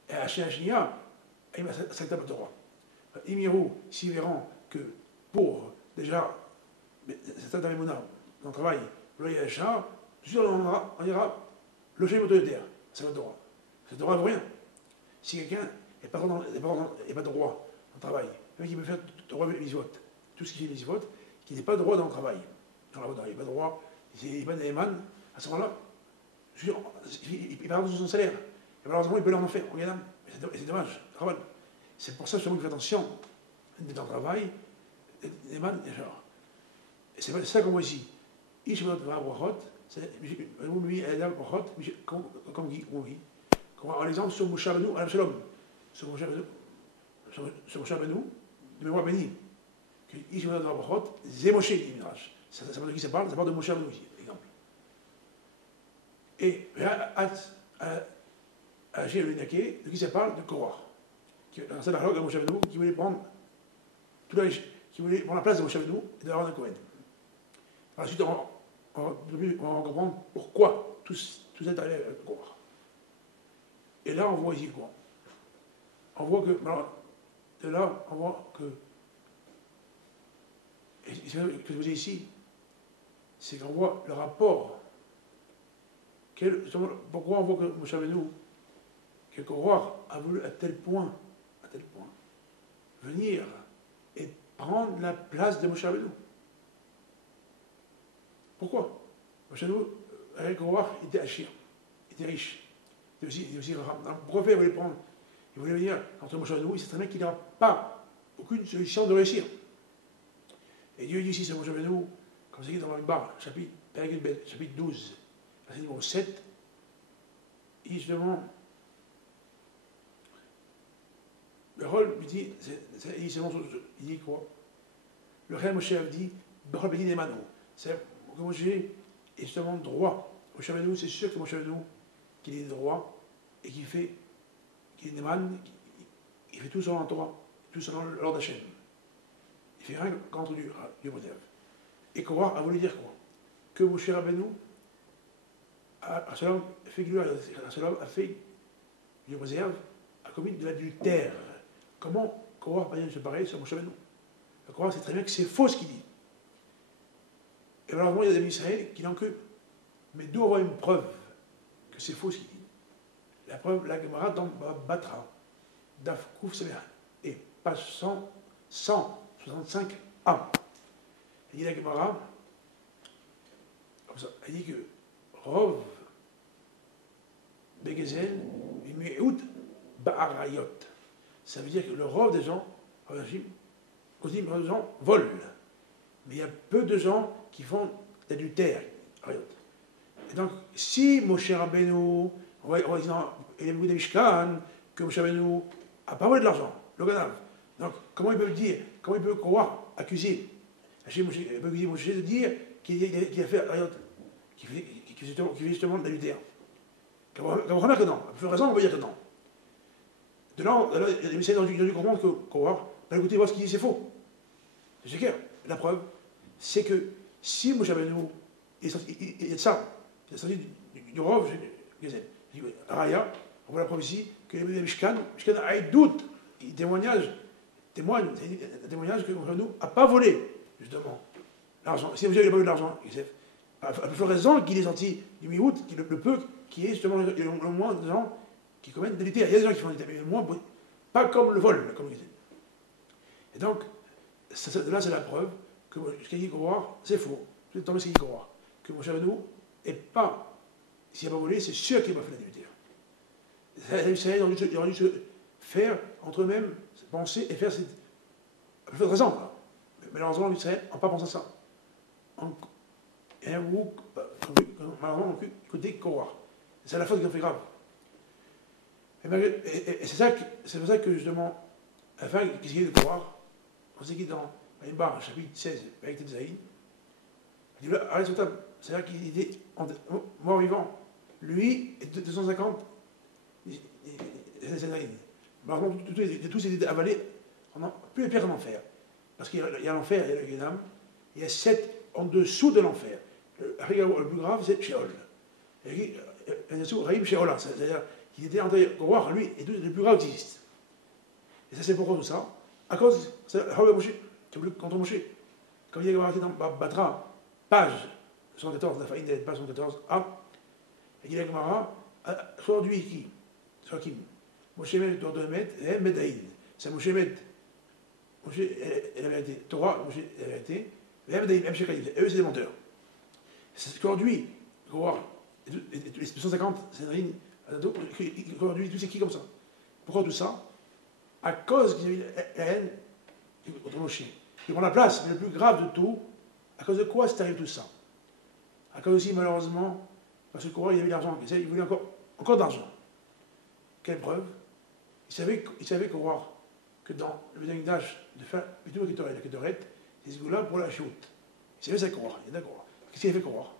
Et à Shia, il met sa table de roi. Imirou, s'ils verront que pour déjà, c'est un état bémouna, dans le travail, le Yachar, toujours on dira le chef autoritaire, c'est le droit. C'est le droit de rien. Si quelqu'un n'est pas droit dans le travail, le mec qui peut faire droit des votes, tout ce qui fait les votes, qui n'est pas droit dans le travail, il n'est pas droit, il n'est pas d'éman, à ce moment-là, il perd tout son salaire. Et malheureusement, il peut aller en enfer. C'est dommage. C'est pour ça que il faut attention d'être en travail, d'éman, et genre. Et c'est ça qu'on voit ici. Ishmael va brachot, c'est lui, Adam brachot, comme dit, par exemple, sur Moshe Rabbeinu, Alam Shalom, sur Moshe Rabbeinu, de mémoire bénie, que Ishmael va brachot, c'est Moshe, dit Midrash. Ça parle de qui ça parle? Ça parle de Moshe Rabbeinu ici, par exemple. Et Agir le Nake, de qui ça parle? De Korah. C'est la de Moshe Rabbeinu qui voulait prendre la place de Moshe Rabbeinu et de Aaron Cohen. Ensuite, on va comprendre pourquoi tout ça est allé avec Korah. Et là, on voit ici quoi? On voit que, de là, on voit que, et ce que je vous dis ici, c'est qu'on voit le rapport. Pourquoi on voit que Moshe Rabbeinu, que Korah a voulu à tel point, venir et prendre la place de Moshe Rabbeinu. Pourquoi? Moshe Rabbeinu, avec Korah, il était Hachir, il était riche, il était aussi Raham. Pourquoi il voulait prendre? Il voulait venir entre Moshe Rabbeinu, il sait très bien qu'il n'aura pas aucune solution de réussir. Et Dieu dit ici, c'est Moshe Rabbeinu, comme c'est dit dans le bar, chapitre 12, verset numéro 7, il dit justement, le rôle, il dit quoi? Le Réel Moshe dit, Bechol Bedi Nemano. C'est que Moshe est justement droit. Moshe Rabbeinu, c'est sûr que Moshe Rabbeinu, qu'il est droit et qu'il est Neman, il fait tout selon la Torah, tout selon l'ordre d'Hachem. Il fait rien contre Dieu modèle. Et Korah a voulu dire quoi? Que Moshe Rabbeinu Absalom a fait, je réserve, a commis de l'adultère. Comment Korah peut se parer sur Moshe Rabbeinu? Korah sait très bien que c'est faux ce qu'il dit. Et malheureusement, il y a des amis d'Israël qui n'ont que. Mais d'où avoir une preuve que c'est faux ce qu'il dit? La preuve, la Gemara dans Batra, Daf Kouf Semer, et page 165a. Elle dit la Gemara, comme ça, elle dit que Rov Begezel, Mimeout Ba'arayot. Ça veut dire que le Rov des gens, les gens volent. Mais il y a peu de gens qui font l'adultère. Et donc, si Moshe Rabbeinu, il y a beaucoup de Mishkan, que Moshe Rabbeinu n'a pas volé de l'argent, le Ganav. Donc, comment il peut le dire? Comment il peut croire, accuser? Il peut accuser Moshe de dire qu'il a fait Ariot, qui fait justement de l'adultère. Quand on remarque que non, à plus raison, on va dire que non. De là, les messieurs ont dû comprendre que Korah, écoutez, voir ce qu'il dit, c'est faux. C'est clair. La preuve, c'est que si Moshe Rabbeinu est sorti, il est ça, il est sorti du Rov, Raya, on voit la preuve ici, que les Mishkan a un doute, il témoigne que Moshe Rabbeinu n'a pas volé, justement, l'argent. Si Moshe n'a pas volé de l'argent, à plus raison qu'il est sorti du Miout, le peu, qui est justement le moins de gens qui commettent de l'adultère. Il y a des gens qui font de l'adultère, mais le moins, pas comme le vol, comme il dit. Et donc, là, c'est la preuve que ce qu'il dit Korah, c'est faux. C'est tombé ce qu'il dit Korah. Que Moshe Rabbeinu n'est pas, s'il n'a pas volé, c'est sûr qu'il n'a pas fait l'adultère. Ils auraient dû se faire entre eux-mêmes, penser et faire cette. À peu de raison, là. Mais malheureusement, l'Israël n'a pas pensé à ça. Et malheureusement, côté Korah. C'est la faute qui en fait grave. Et c'est pour ça que justement, à la fin, qu'est-ce qu'il y a de Korah? On sait qu'il est dans Baïmbar, chapitre 16, avec Tetzaïn. Il dit là, Aristotle, c'est-à-dire qu'il était mort-vivant. Lui, et 250, malheureusement, tous étaient avalés, plus les pires en enfer. Parce qu'il y a l'enfer, il y a le Guénam, il y a 7 en dessous de l'enfer. Le plus grave, c'est Sheol. Et en dessous, Raïm Sheola, c'est-à-dire qu'il était en train de voir, lui, et tout le plus grave existe. Et ça, c'est pourquoi tout ça? À cause, c'est Raoul Moshe, qui a voulu contre Moshe. Comme il y a marqué dans Batra, page 114, la faïne, page 114a, il dit la Gemara, aujourd'hui, qui? Soit qui? Moshe met le tour de Met, et Medaïn. C'est Moshe met, Moshe est la vérité. Torah, Moshe est la vérité. Et Medaïn, M. Shekalim. Et eux, c'est des menteurs. C'est qu'aujourd'hui, les 150, c'est une ligne, aujourd'hui, tout c'est qui comme ça? Pourquoi tout ça? À cause qu'il y a eu la haine contre Moshe. Il prend la place, mais le plus grave de tout, à cause de quoi c'est arrivé tout ça? À cause aussi, malheureusement, parce que Korah, il avait l'argent, il voulait encore d'argent. Quelle preuve? Il savait Korah que dans le Bédamigdash, de faire plutôt la Ketoret, c'est ce goût-là pour la chute. Il savait ça Korah, il y a d'accord. Qu'est-ce qu'il a fait Korah?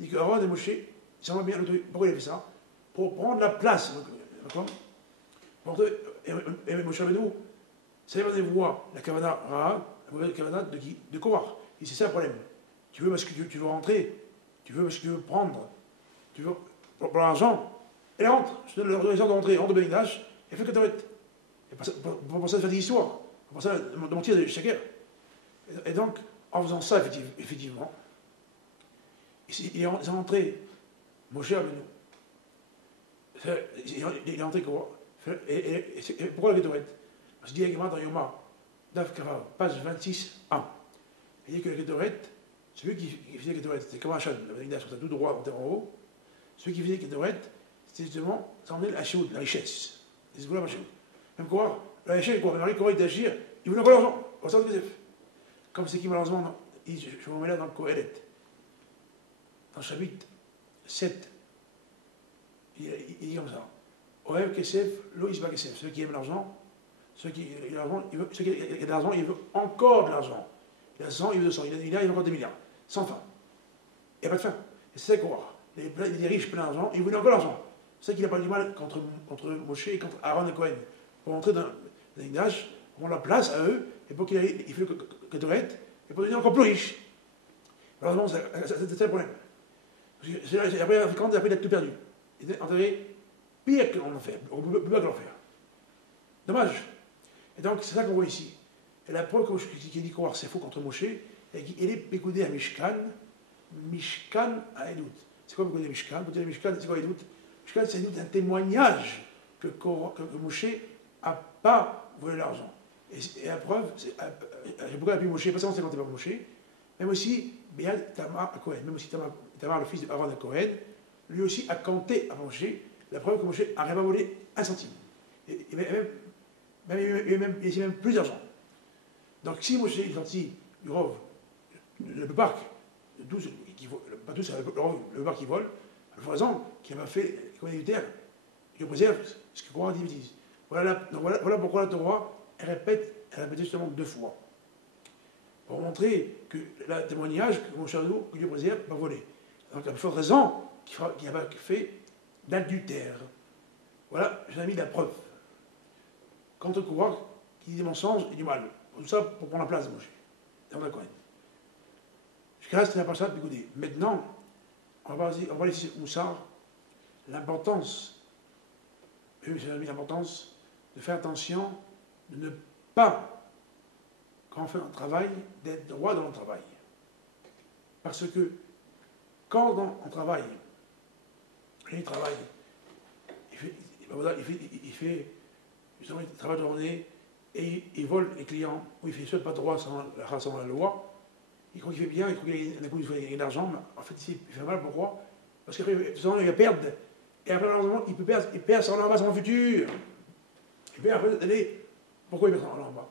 Il dit que Aaron et Moshe, il s'en va bien pourquoi il a fait ça? Pour prendre la place. D'accord? Et Moshe Rabbeinu, ça veut voir la Kavana Raha, la mauvaise Kavana de qui? De Korah. Et c'est ça le problème. Tu veux parce que tu veux rentrer, tu veux parce que tu veux prendre, tu veux pour l'argent, elle rentre. Je te donne l'autorisation de rentrer, rentre de Bénigdash, et fais que tu arrêtes. Et pour ça de faire des histoires, pour ça de mentir de chacun. Et donc, en faisant ça, effectivement, il est rentré, Moshe Rabbeinu. Il est rentré Korah. Et pourquoi la Ketoret? Parce qu'il dit également dans Yoma, Daf Kara, page 26a. Il dit que la Ketoret, celui qui faisait la Ketoret, c'était comme un chan, la Bénigdash, comme ça, tout droit, en haut. Celui qui faisait la Ketoret, c'était justement, ça emmenait la Hachéoud, la richesse. C'est ce que la Hachéoud. Même quoi, la Hachéoud, quoi, Marie, comment il d'agir, il voulait encore l'argent, au sein de Joseph. Comme c'est qui, malheureusement, je me mets là dans le Kohelet. Dans le chapitre 7, il dit comme ça. Oev Kesef, Lo Isba Kesef. Ceux qui aiment l'argent, ceux qui a de l'argent, il veut encore de l'argent. Il a 100, il veut 200. Il a des milliards, il veut encore des milliards. Sans fin. Il n'y a pas de fin. Et c'est ça qu'on voit. Les riches plein d'argent, ils voulaient encore l'argent. C'est ça qu'il n'a pas du mal contre Moshe et contre Aaron et Cohen. Pour entrer dans l'Ignash, on la place à eux, et pour qu'il fait que Torette, et pour devenir encore plus riche. Malheureusement, c'est ça le problème. Après, quand il a tout perdu. Il est enterré pire que l'enfer, on ne peut pas que l'enfer. Dommage. Et donc, c'est ça qu'on voit ici. Et la preuve qui dit croire c'est faux contre Moshe, il est pécoudé à Mishkan, Mishkan à Edout. C'est quoi pécoudé à Mishkan? Pécoudé à Mishkan, c'est quoi Edout? Mishkan, c'est un témoignage que Moshe n'a pas volé l'argent. Et la preuve, pourquoi il a pu Moshe, pas seulement c'est quand il n'a pas Moshe, même aussi, Béad Tamar à Cohen, même aussi Tamar, le fils d'Aaron à Cohen, lui aussi a compté à Moshe, la preuve que Moshe n'arrive pas à voler un centime. Et il y a même plus d'argent. Donc si Moshe est sorti du Rov, le parc, pas tous, le parc qui vole, le foison qui n'a pas fait les communautaires, qui préserve ce que Coran dit. Voilà pourquoi la Torah, elle répète justement 2 fois. Pour montrer que le témoignage que Moshe que Dieu préserve, va voler. Donc la plus forte raison qu'il n'a pas fait d'adultère. Voilà, j'ai mis la preuve. Contre Coran qui dit des mensonges et du mal. Tout ça pour prendre la place de Moshe. Dans la Cohen. Jusqu'à là, c'était la parasha de Pécoudé. Maintenant, on va parler ici de Moussar, l'importance, j'ai mis l'importance de faire attention, de ne pas, quand on fait un travail, d'être droit dans le travail. Parce que quand on travaille, il travaille, il travaille de la journée, et il vole les clients, ou il fait soit pas droit sans la loi, il croit qu'il fait bien, il croit qu'il a de l'argent, mais en fait il fait mal, pourquoi? Parce qu'après, de toute façon, il va perdre, et après, malheureusement, il perd son en bas, son futur. Il perd après, allez, pourquoi il perd son en bas?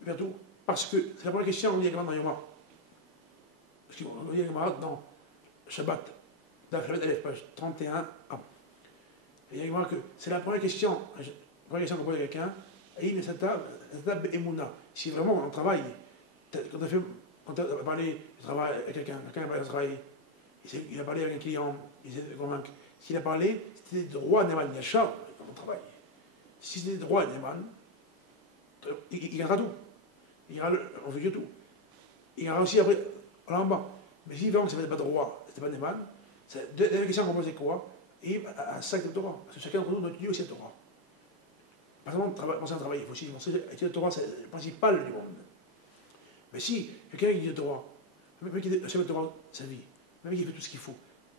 Il perd tout. Parce que, c'est la première question, on dit à dans Yoma. Parce qu'on dit à Yoma dans Shabbat, dans Shabbat, page 31a. Et il y a que c'est la première question qu'on pose à quelqu'un. Et c'est table Emouna. Si vraiment on travaille, quand tu as parlé du travail avec quelqu'un a parlé de travail, il a parlé avec un client, il s'est convaincu. S'il a parlé, c'était des droits Neman Yachar dans mon travail. Si c'était des droits Neman, il gagnera tout. Il gagnera en futur tout. Il gagnera aussi après, en bas. Mais si vraiment que ce n'était pas droit, ce n'était pas Neman, la question qu'on pose c'est quoi? Et un sac de Torah. Parce que chacun d'entre nous, notre Dieu aussi la Torah. Par exemple, penser à travailler, il faut aussi penser que la Torah, c'est le principal du monde. Mais si quelqu'un qui dit la Torah, même qui achète la Torah sa vie, même qui fait tout ce qu'il faut,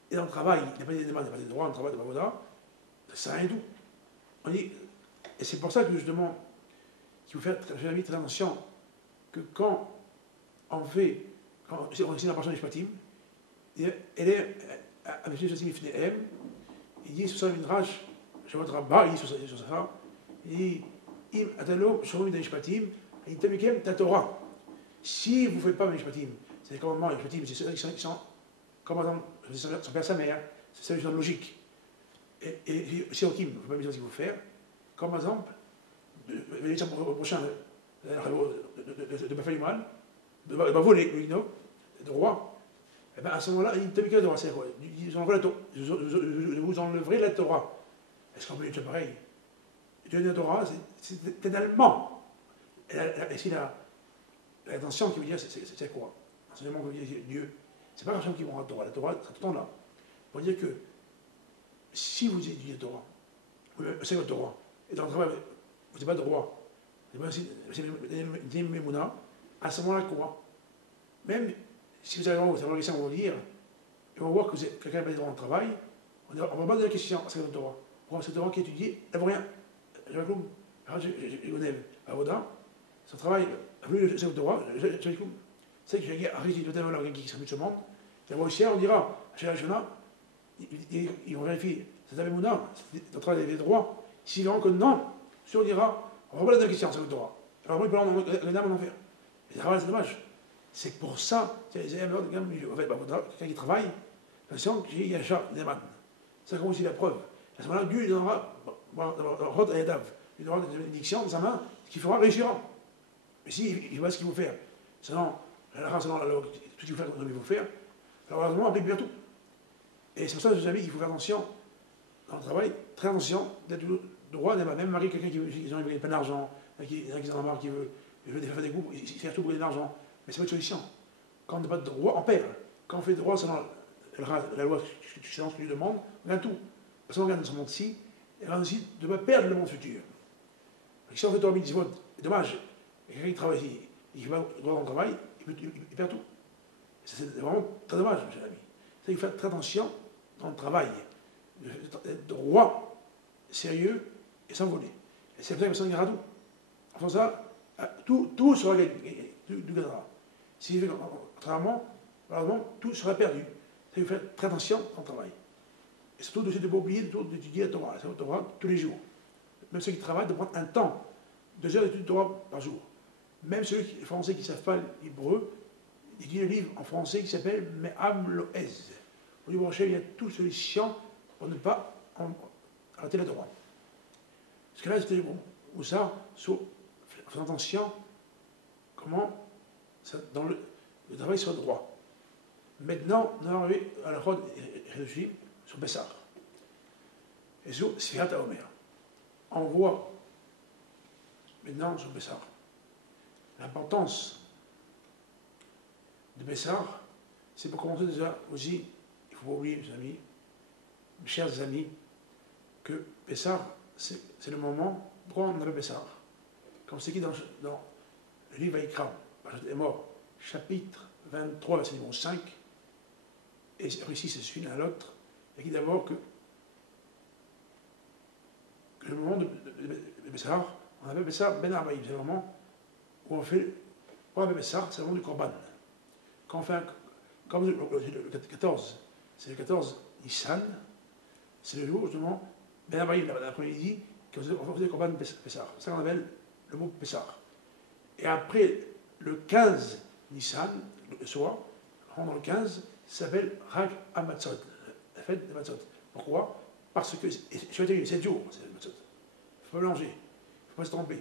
et dans le travail, il n'a pas des demandes, il n'a pas des droits, dans le travail de Bavoda, ça sert à rien du tout. On dit, et c'est pour ça que justement, qu'il faut faire très attention que quand on fait, quand on enseigne la personne du Shpatim, elle est avec le Shpatim Ifnehem, il dit sur ça une rage, je vois Rabba, il dit sur ça, il dit, Im Atalo, Shomim Danishpatim, il dit, ta Torah. Si vous ne faites pas Danishpatim, c'est comme maman, Danishpatim, c'est ceux qui sont, comme par exemple, son père, sa mère, c'est ça, c'est logique. Et si Okim, il ne faut pas me dire ce qu'il faut faire, comme par exemple, au prochain, de ne pas faire du mal, de ne pas voler, le droit, et bien à ce moment-là, il dit, Torah, c'est quoi? Je vous enlèverai la Torah. Est-ce qu'on peut dire pareil? Dieu de la Torah, c'est tellement. Et si l'intention qui veut dire, c'est quoi? L'enseignement qui veut dire Dieu. C'est pas l'enseignement qui vont à la Torah. La Torah sera tout le temps là. Pour dire que si vous étudiez la Torah, c'est votre Torah, et dans le travail, vous n'avez pas de droit, c'est une mémouna, à ce moment-là, quoi? Même si vous avez vraiment la question, on va dire, et on va voir que quelqu'un n'a pas de droit dans le travail, on ne va pas poser la question à cette Torah. Pour cette Torah qui est étudiée, elle ne vaut rien. J'ai Avoda, son travail, c'est le droit, c'est que j'ai arrêté de donner quelqu'un qui s'amuse ce monde, et moi aussi, on dira, chez la Shona, ils vont vérifier, c'est un Mouna, c'est un travail des droits, s'ils verront que non, si on dira, on va pas la question, c'est le droit. Alors moi, il peut l'en en enfer. Et c'est dommage. C'est pour ça, c'est quelqu'un qui travaille, attention, qu'il y a un chat, des man. Ça comme aussi la preuve. À ce moment-là, Dieu lui donnera, il aura une bénédiction dans sa main qui fera réussir. Mais si il voit ce qu'il faut faire, selon tout ce qu'il faut faire, comme il faut faire, alors heureusement, on peut tout. Et c'est pour ça que je vous avais dit qu'il faut faire attention dans le travail, très attention, d'être droit, même marier quelqu'un qui veut pas d'argent, qui en a marre, qui veut faire des coups, il fait tout pour gagner de l'argent. Mais c'est pas une solution. Quand on n'a pas de droit, on perd. Quand on fait droit selon la loi que lui demande, on gagne tout. Parce qu'on gagne ce monde-ci, et on aussi de ne pas perdre le monde futur. Donc, si on fait Torah Mitzvot, c'est dommage, et quelqu'un qui travaille ici, il ne fait pas droit dans le travail, il perd tout. C'est vraiment très dommage, mes amis. Il faut faire très attention dans le travail, être droit, sérieux et sans voler. Et c'est pour ça que personne ne gagnera tout. En faisant ça, tout sera gagné, tout gagnera. S'il fait contrairement, malheureusement, tout sera perdu. Il faut faire très attention dans le travail. Et surtout, de ne pas oublier d'étudier la Torah tous les jours. Même ceux qui travaillent, de prendre un temps, 2 heures d'étude de Torah par jour. Même ceux les Français qui ne savent pas l'hébreu, il y a un livre en français qui s'appelle Me'am Loez. Au livre prochain, il y a toutes les solutions pour ne pas arrêter la Torah. Parce que là, c'était bon. Ou ça, faisant attention, comment ça, dans le travail soit droit. Maintenant, nous allons arriver à la route réfléchie sur Bessar. Et sur Sfirat HaOmer. On voit maintenant sur Bessar l'importance de Bessar. C'est pour commencer déjà aussi, il ne faut pas oublier, mes amis, mes chers amis, que Bessar, c'est le moment. Pourquoi on appelle Bessar? Comme c'est qui dans le livre Vaikra, est mort, chapitre 23, verset numéro 5, et ici c'est celui l'un à l'autre, il dit d'abord que le moment de Bessar, on appelle Bessar Ben Arbaïm, c'est le moment où on fait, pour appeler Bessar, c'est le moment du Korban. Quand on fait comme le 14, c'est le 14 Nissan, c'est le jour justement, Ben Arbaïm, l'après-midi, qu'on faisait le Korban Bessar. C'est ça qu'on appelle le mot Bessar. Et après le 15 Nissan, le soir, dans le 15, ça s'appelle Rag HaMatzot, la fête des Matzot. Pourquoi? Parce que, c'est 7 jours, c'est le Matzot. Il faut pas mélanger, il ne faut pas se tromper.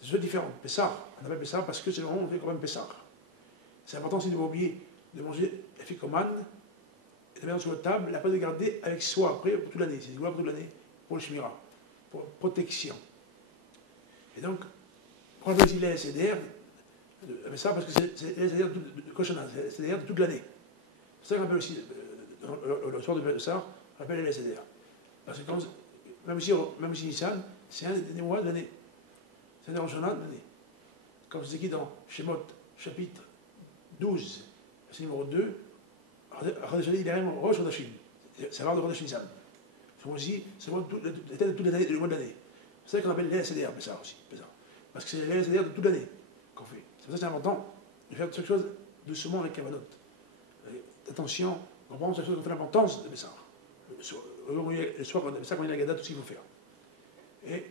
C'est deux choses différentes. Pessar, on appelle Pessar parce que c'est le moment où on fait quand même Pessar. C'est important aussi de ne pas oublier de manger la ficomane, et de mettre sur la table, et après de garder avec soi après pour toute l'année. C'est pour toute l'année, pour le shmira, pour protection. Et donc, on appelle aussi les SDR, Pessar parce que c'est les SDR de cochonnage, c'est les SDR de toute l'année. C'est ça qu'on appelle aussi, le soir de Pessar, on appelle les SDR. Parce que même si Nissan, c'est un des mois de l'année. C'est un des Rosh Hashanah de l'année. Comme c'est écrit dans Shemot, chapitre 12, verset numéro 2, il est même Rosh Hodashim. C'est l'heure de Rosh Nissan. C'est aussi, c'est le mois de l'année. C'est ça qu'on appelle les SDR, Pessar aussi. Parce que c'est les SDR de toute l'année qu'on fait. C'est pour ça que c'est important de faire quelque chose doucement avec Kavanot. Attention, on pense à chose qu'on fait l'importance de Pessar. Le soir, c'est ça qu'on est la Gada, tout ce qu'il faut faire. Et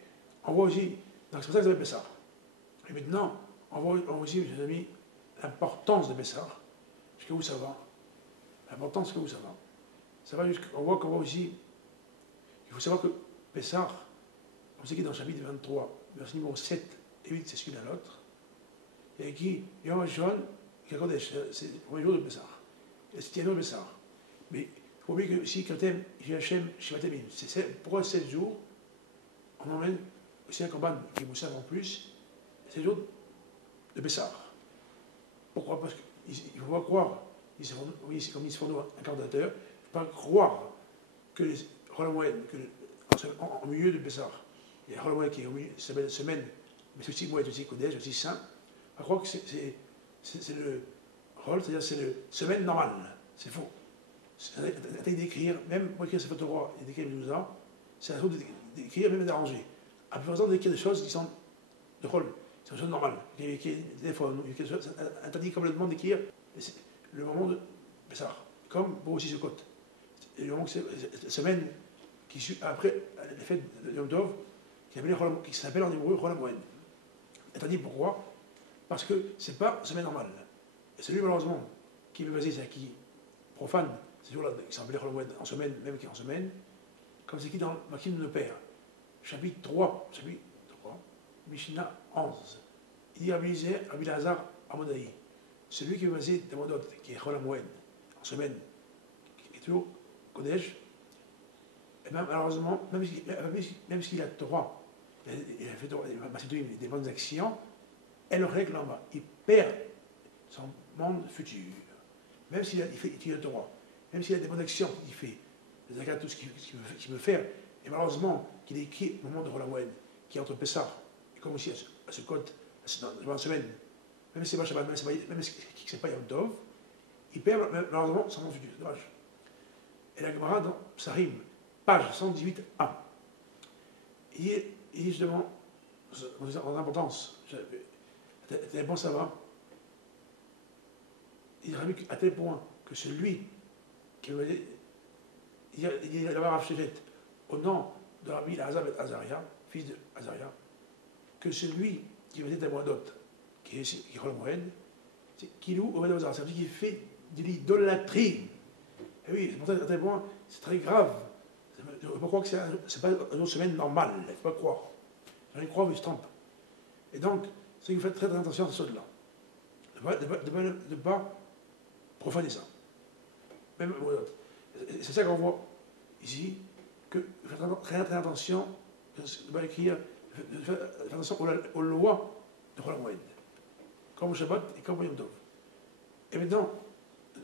on voit aussi, donc c'est pour ça que ça s'appelle Pessar. Et maintenant, on voit aussi, mes amis, l'importance de Pessar. Jusqu'où ça va? L'importance, jusqu'où ça va? Ça va jusqu'on voit qu'on voit aussi, il faut savoir que Pessar, comme c'est qui dans le chapitre 23, verset numéro 7 et 8, c'est celui-là l'autre, et qui, Yom HaShon, c'est le premier jour de Pessar. Et c'est un jour de Pessar. Mais il faut oublier que si quand même, Hachem, Shivatemim, pourquoi 7 jours, on emmène aussi un Korban qui vous sert en plus, c'est le jour de Pessar. Pourquoi? Parce qu'il ne faut pas croire, oui, c'est comme ils se font un candidateur, il ne faut pas croire que les Rolamoued, en milieu de Pessar, il y a Rolamoued qui est au milieu, ça s'appelle semaine, mais c'est aussi Moued, aussi Kodesh, aussi Saint, on croire que c'est le rôle, c'est-à-dire c'est le semaine normale, c'est faux. C'est d'écrire, même pour écrire sa photo roi et d'écrire les 12 ans, c'est un truc d'écrire, même d'arranger. À plus forte d'écrire des choses qui sont de rôle, c'est une chose normale. Des fois, c'est interdit complètement d'écrire le moment de Pessah, comme pour aussi ce côte. Et le moment que c'est la semaine qui suit après les fêtes de Yom Tov, qui s'appelle en hébreu Chol HaMoed. Interdit pourquoi? Parce que ce n'est pas une semaine normale. Et celui malheureusement qui veut baser, c'est qui profane ces jours-là, qui s'appelle Chol HaMoed en semaine, même qui est en semaine, comme c'est qui dans Maxime de nos pères, chapitre 3, Mishnah 11. Il dit Rabbi Elazar Amodaï, celui qui veut baser des modot, qui est Chol HaMoed, en semaine, qui est toujours Kodesh, et même malheureusement, même s'il a droit, il a fait des bonnes actions, elle règle en bas. Il perd son monde futur. Même s'il a le droit. même s'il a des bonnes actions qu'il fait, le zakat, tout ce qu'il veut faire, et malheureusement, qu'il est écrit au moment de Rolamoued, qui est entre Pessah, et comme aussi à ce côte, dans la semaine, même si c'est pas Shabbat, même si c'est pas Yom Tov, il perd malheureusement son nom futur, dommage. Et la Gemara dans Psarim, page 118a, il dit justement, en importance, tellement ça va, il a vu à tel point que celui qui il y a Rav Shechet, au nom de Rabbi Azar et Azaria, fils de Azaria, que celui qui faisait Tamoadot, qui est Chol Moed, c'est Kilou Oved Ozar, c'est-à-dire qu'il fait de l'idolâtrie. Et oui, c'est pour ça à tel point, c'est très grave. Il ne faut pas croire que c'est pas une semaine normale, il ne faut pas croire. J'en ai croire, mais je trompe. Et donc, c'est qu'il faut faire très attention à ce là de ne pas profaner ça. Même, c'est ça qu'on voit ici, que faire très attention, de ne pas écrire, de faire attention aux lois de Chol Moed, comme au Shabbat et comme au Yom Tov. Et maintenant,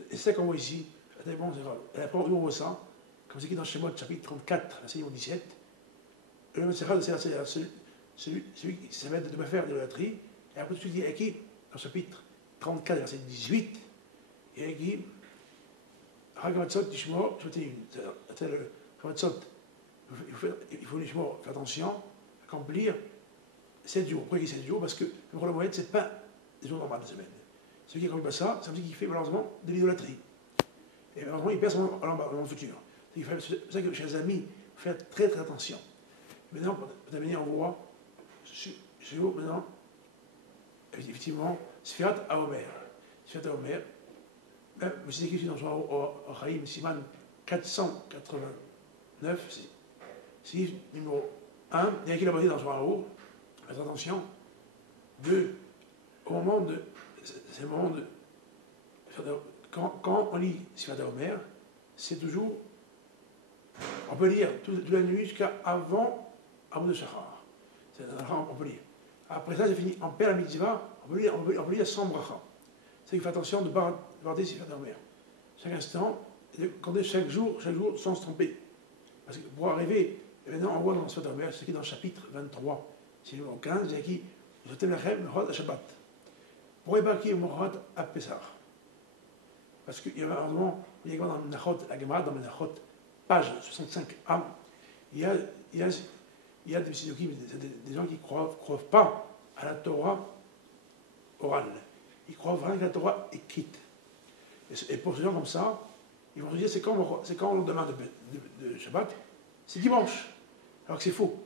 c'est ça qu'on voit ici, c'est bon, c'est grave. Et après, on voit ça, comme c'est écrit dans Shemot, chapitre 34, verset 17, le Messera, c'est celui qui s'appelle de ne pas faire de l'idolâtrie, et après, tout de suite, il est écrit dans chapitre 34, verset 18, il est écrit Hagamatzot Tishmor, c'est le Hagamatzot, il faut faire attention, accomplir 7 jours. Pourquoi il dit 7 jours? Parce que le Chol Moed, ce n'est pas des jours normaux de semaine. Celui qui n'accomplit pas ça, ça veut dire qu'il fait malheureusement de l'idolâtrie. Et malheureusement, il perd son nom dans le futur. C'est pour ça que, chers amis, il faut faire très très attention. Maintenant, pour terminer, on voit chez vous, maintenant, effectivement, Sfirat Haomer. Sfirat Haomer, c'est écrit dans le Chaim Siman 489, c'est numéro 1, il y a qui l'a basé dans le Zohar, faites attention, 2, au moment de, c'est le moment de, quand on lit Sfirat Haomer, c'est toujours, on peut lire toute la nuit jusqu'à avant de Shachar. On peut lire. Après ça, c'est fini. On perd la mitzvah, on peut lire sans bracha. C'est qu'il faut attention de ne pas regarder Sfirat Haomer. Chaque instant, compter chaque jour sans se tromper. Parce que pour arriver, et maintenant on voit dans Sfirat Haomer, c'est écrit dans le chapitre 23, c'est le numéro 15, il y a qui Jotem Lachem, Mechot à Shabbat. Pour ébarquer Mechot à Pessah. Parce qu'il y a malheureusement, il y a dans Menachot, la Gemara, dans Menachot, page 65a, il y a des Sidokim, des gens qui ne croient pas à la Torah orale. Ils croient vraiment que la Torah écrite. Et pour ces gens comme ça, ils vont se dire c'est quand le lendemain de Shabbat, c'est dimanche. Alors que c'est faux.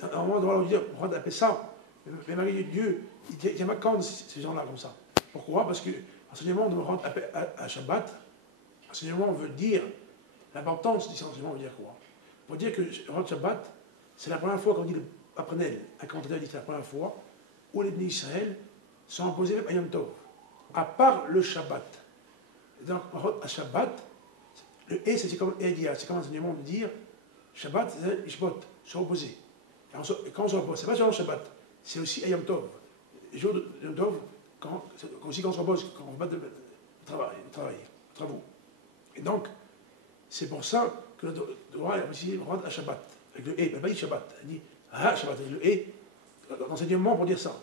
À un moment, on doit leur dire, on va appeler ça, mais malgré Dieu, il y a quand ces gens-là comme ça. Pourquoi? Parce que l'enseignement de rendre à Shabbat, l'enseignement veut dire, l'importance de cet enseignement veut dire quoi? Pour dire que rendre Shabbat, c'est la première fois qu'on dit, apprenez, un commentateur dit c'est la première fois où les bénis Israël sont imposés à Yom Tov, à part le Shabbat. Donc, à Shabbat, le et c'est comme Edia, c'est comme l'enseignement de dire Shabbat, c'est Ishbot, se reposer. Et quand on se repose, c'est pas seulement le Shabbat, c'est aussi à Yom Tov. Les jours de Yom Tov, aussi quand on se repose, quand on va de travaux. Et donc, c'est pour ça que le droit est aussi rendre à Shabbat, avec le et, pas dit Shabbat, il dit Shabbat, avec le et, l'enseignement pour dire ça.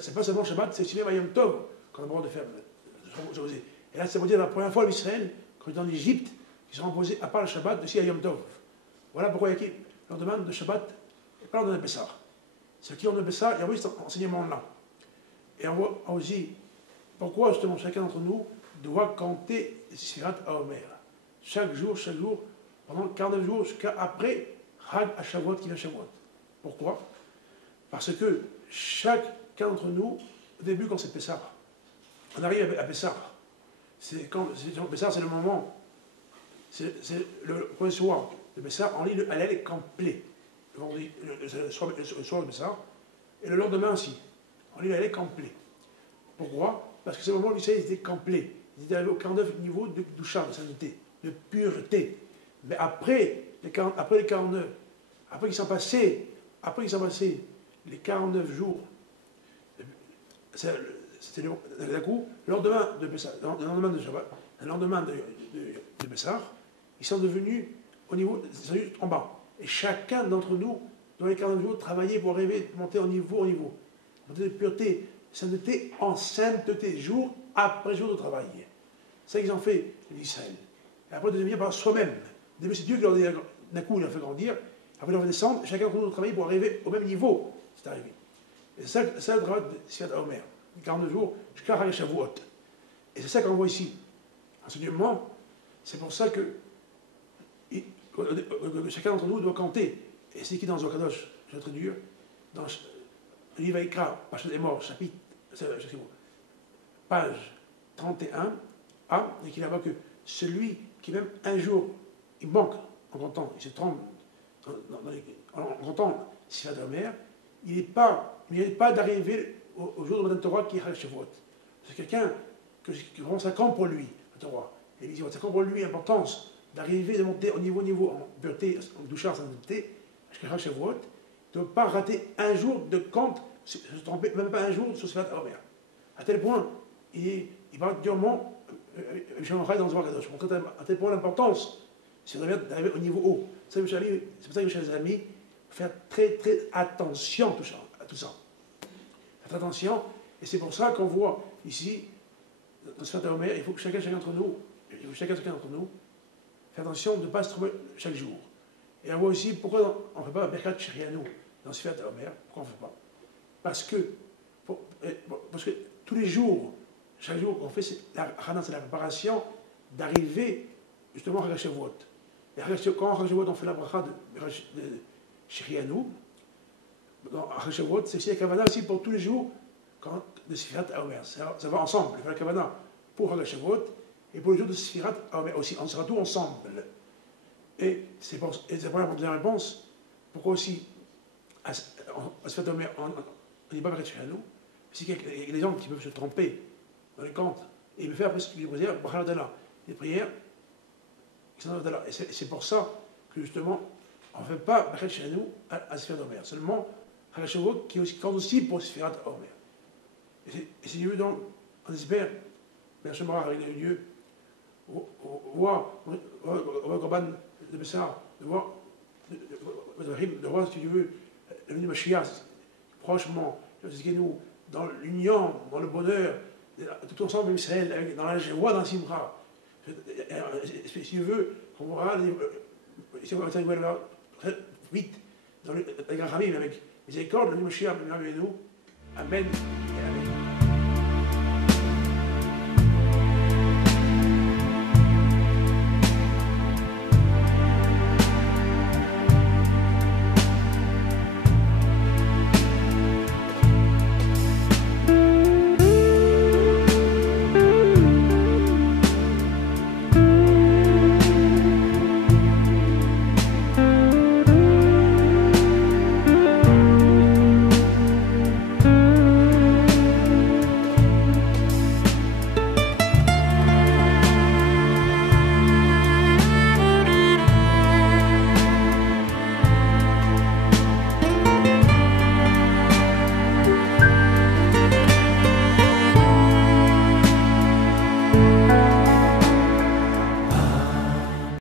C'est pas seulement Shabbat, c'est aussi même à Yom Tov qu'on a le droit de faire. Et là, c'est pour dire la première fois l'Israël, quand ils sont en Égypte, ils sont imposés à part le Shabbat, aussi à Yom Tov. Voilà pourquoi il y a qui leur demande de Shabbat et pas leur demande de Pessah. Ceux qui ont de Pessah, il y a cet enseignement-là. Et on voit aussi pourquoi justement chacun d'entre nous doit compter les Sfirat Haomer. Chaque jour, pendant 49 jours, jusqu'à après Chag à Shavuot qui vient Shavuot. Pourquoi? Parce que chacun d'entre nous, au début, quand c'est Pessah, on arrive à Pessah. Pessah, c'est le moment, c'est le premier soir de Pessah, on lit le Hallel complet. Le soir de Pessah, et le lendemain aussi, on lit le Hallel complet. Pourquoi? Parce que c'est le moment où l'Israël était complet. Ils étaient arrivés au 49 niveau de doucha, de sainteté, de pureté. Mais après les 49, après qu'ils sont passés les 49 jours, c'est c'était d'un coup, le lendemain de Pessah, le lendemain de Shabbat, le lendemain de Pessah, ils sont devenus au niveau, en bas. Et chacun d'entre nous, dans les 40 jours, travaillait pour arriver, monter au niveau, monter de pureté, sainteté en sainteté, jour après jour de travail. C'est ça qu'ils ont fait l'Israël. Et après de devenir par soi-même. Au début, c'est Dieu qui leur dit, d'un coup, il leur fait grandir. Après, il leur fait descendre. Chacun d'entre nous travaille pour arriver au même niveau. C'est arrivé. Et c'est ça le travail de Sfirat Omer. 42 jours jusqu'à Chag Shavuot. Et c'est ça qu'on voit ici. Enseignement, c'est pour ça que chacun d'entre nous doit compter. Et c'est écrit dans Zohar-Kadosh, je vais très dur, dans le livre Ikra, Pachat des morts, chapitre, page 31, A, et qu'il y a là-bas que celui qui même un jour, il manque en comptant, il se trompe en comptant Sfirat Omer, il n'est pas d'arriver au jour de Matan Torah qui est Chag Shavuot. C'est quelqu'un qui vraiment ça compte pour lui, la Torah. Et il dit, ça compte pour lui l'importance d'arriver, de monter au niveau en pureté, en doucheur, en sainteté, jusqu'à Chag Shavuot, de ne pas rater un jour de compte, se tromper même pas un jour sur Sfirat Omer. À tel point, il parle durement, dans Zohar Kadosh, pour montrer à tel point l'importance, c'est d'arriver au niveau haut. C'est pour ça que, mes chers amis, faire très très attention à tout ça. Faites attention, et c'est pour ça qu'on voit ici, dans Sfirat Omer, il faut que chacun d'entre nous, faire attention de ne pas se tromper chaque jour. Et on voit aussi pourquoi on ne fait pas Birkat Shehecheyanu dans Sfirat Omer, pourquoi on ne fait pas. Parce que tous les jours, chaque jour qu'on fait, c'est la préparation d'arriver justement à Chag Shavuot. Et quand à Chag Shavuot on fait la bracha de Shehecheyanu, dans Chag Shavuot, c'est aussi la kavana aussi pour tous les jours de Sfirat Omer. Ça va ensemble, il fait la kavana pour Chag Shavuot et pour les jours de Sfirat Omer aussi, on sera tous ensemble. Et c'est la première réponse. Pourquoi aussi à Sfirat Omer on n'est pas Birkat Shehecheyanu? C'est qu'il y a des gens qui peuvent se tromper dans les comptes et me faire après les prières, les prières, et c'est pour ça que justement on ne fait pas Birkat Shehecheyanu à Sfirat Omer, seulement Chag Shavuot qui compte aussi pour Sfirat Omer. Et c'est Dieu donc, on espère, bien sûr, avec les lieux, voir le Corban de Pessah, de voir, si tu veux, le venue Mashiach, prochement, nous, dans l'union, dans le bonheur, tout ensemble avec Israël, dans la joie, dans la simra. Si tu veux, on verra, si on va très vite, avec Rachamim, avec miséricorde, le venue Mashiach, avec nous. Amen et Amen.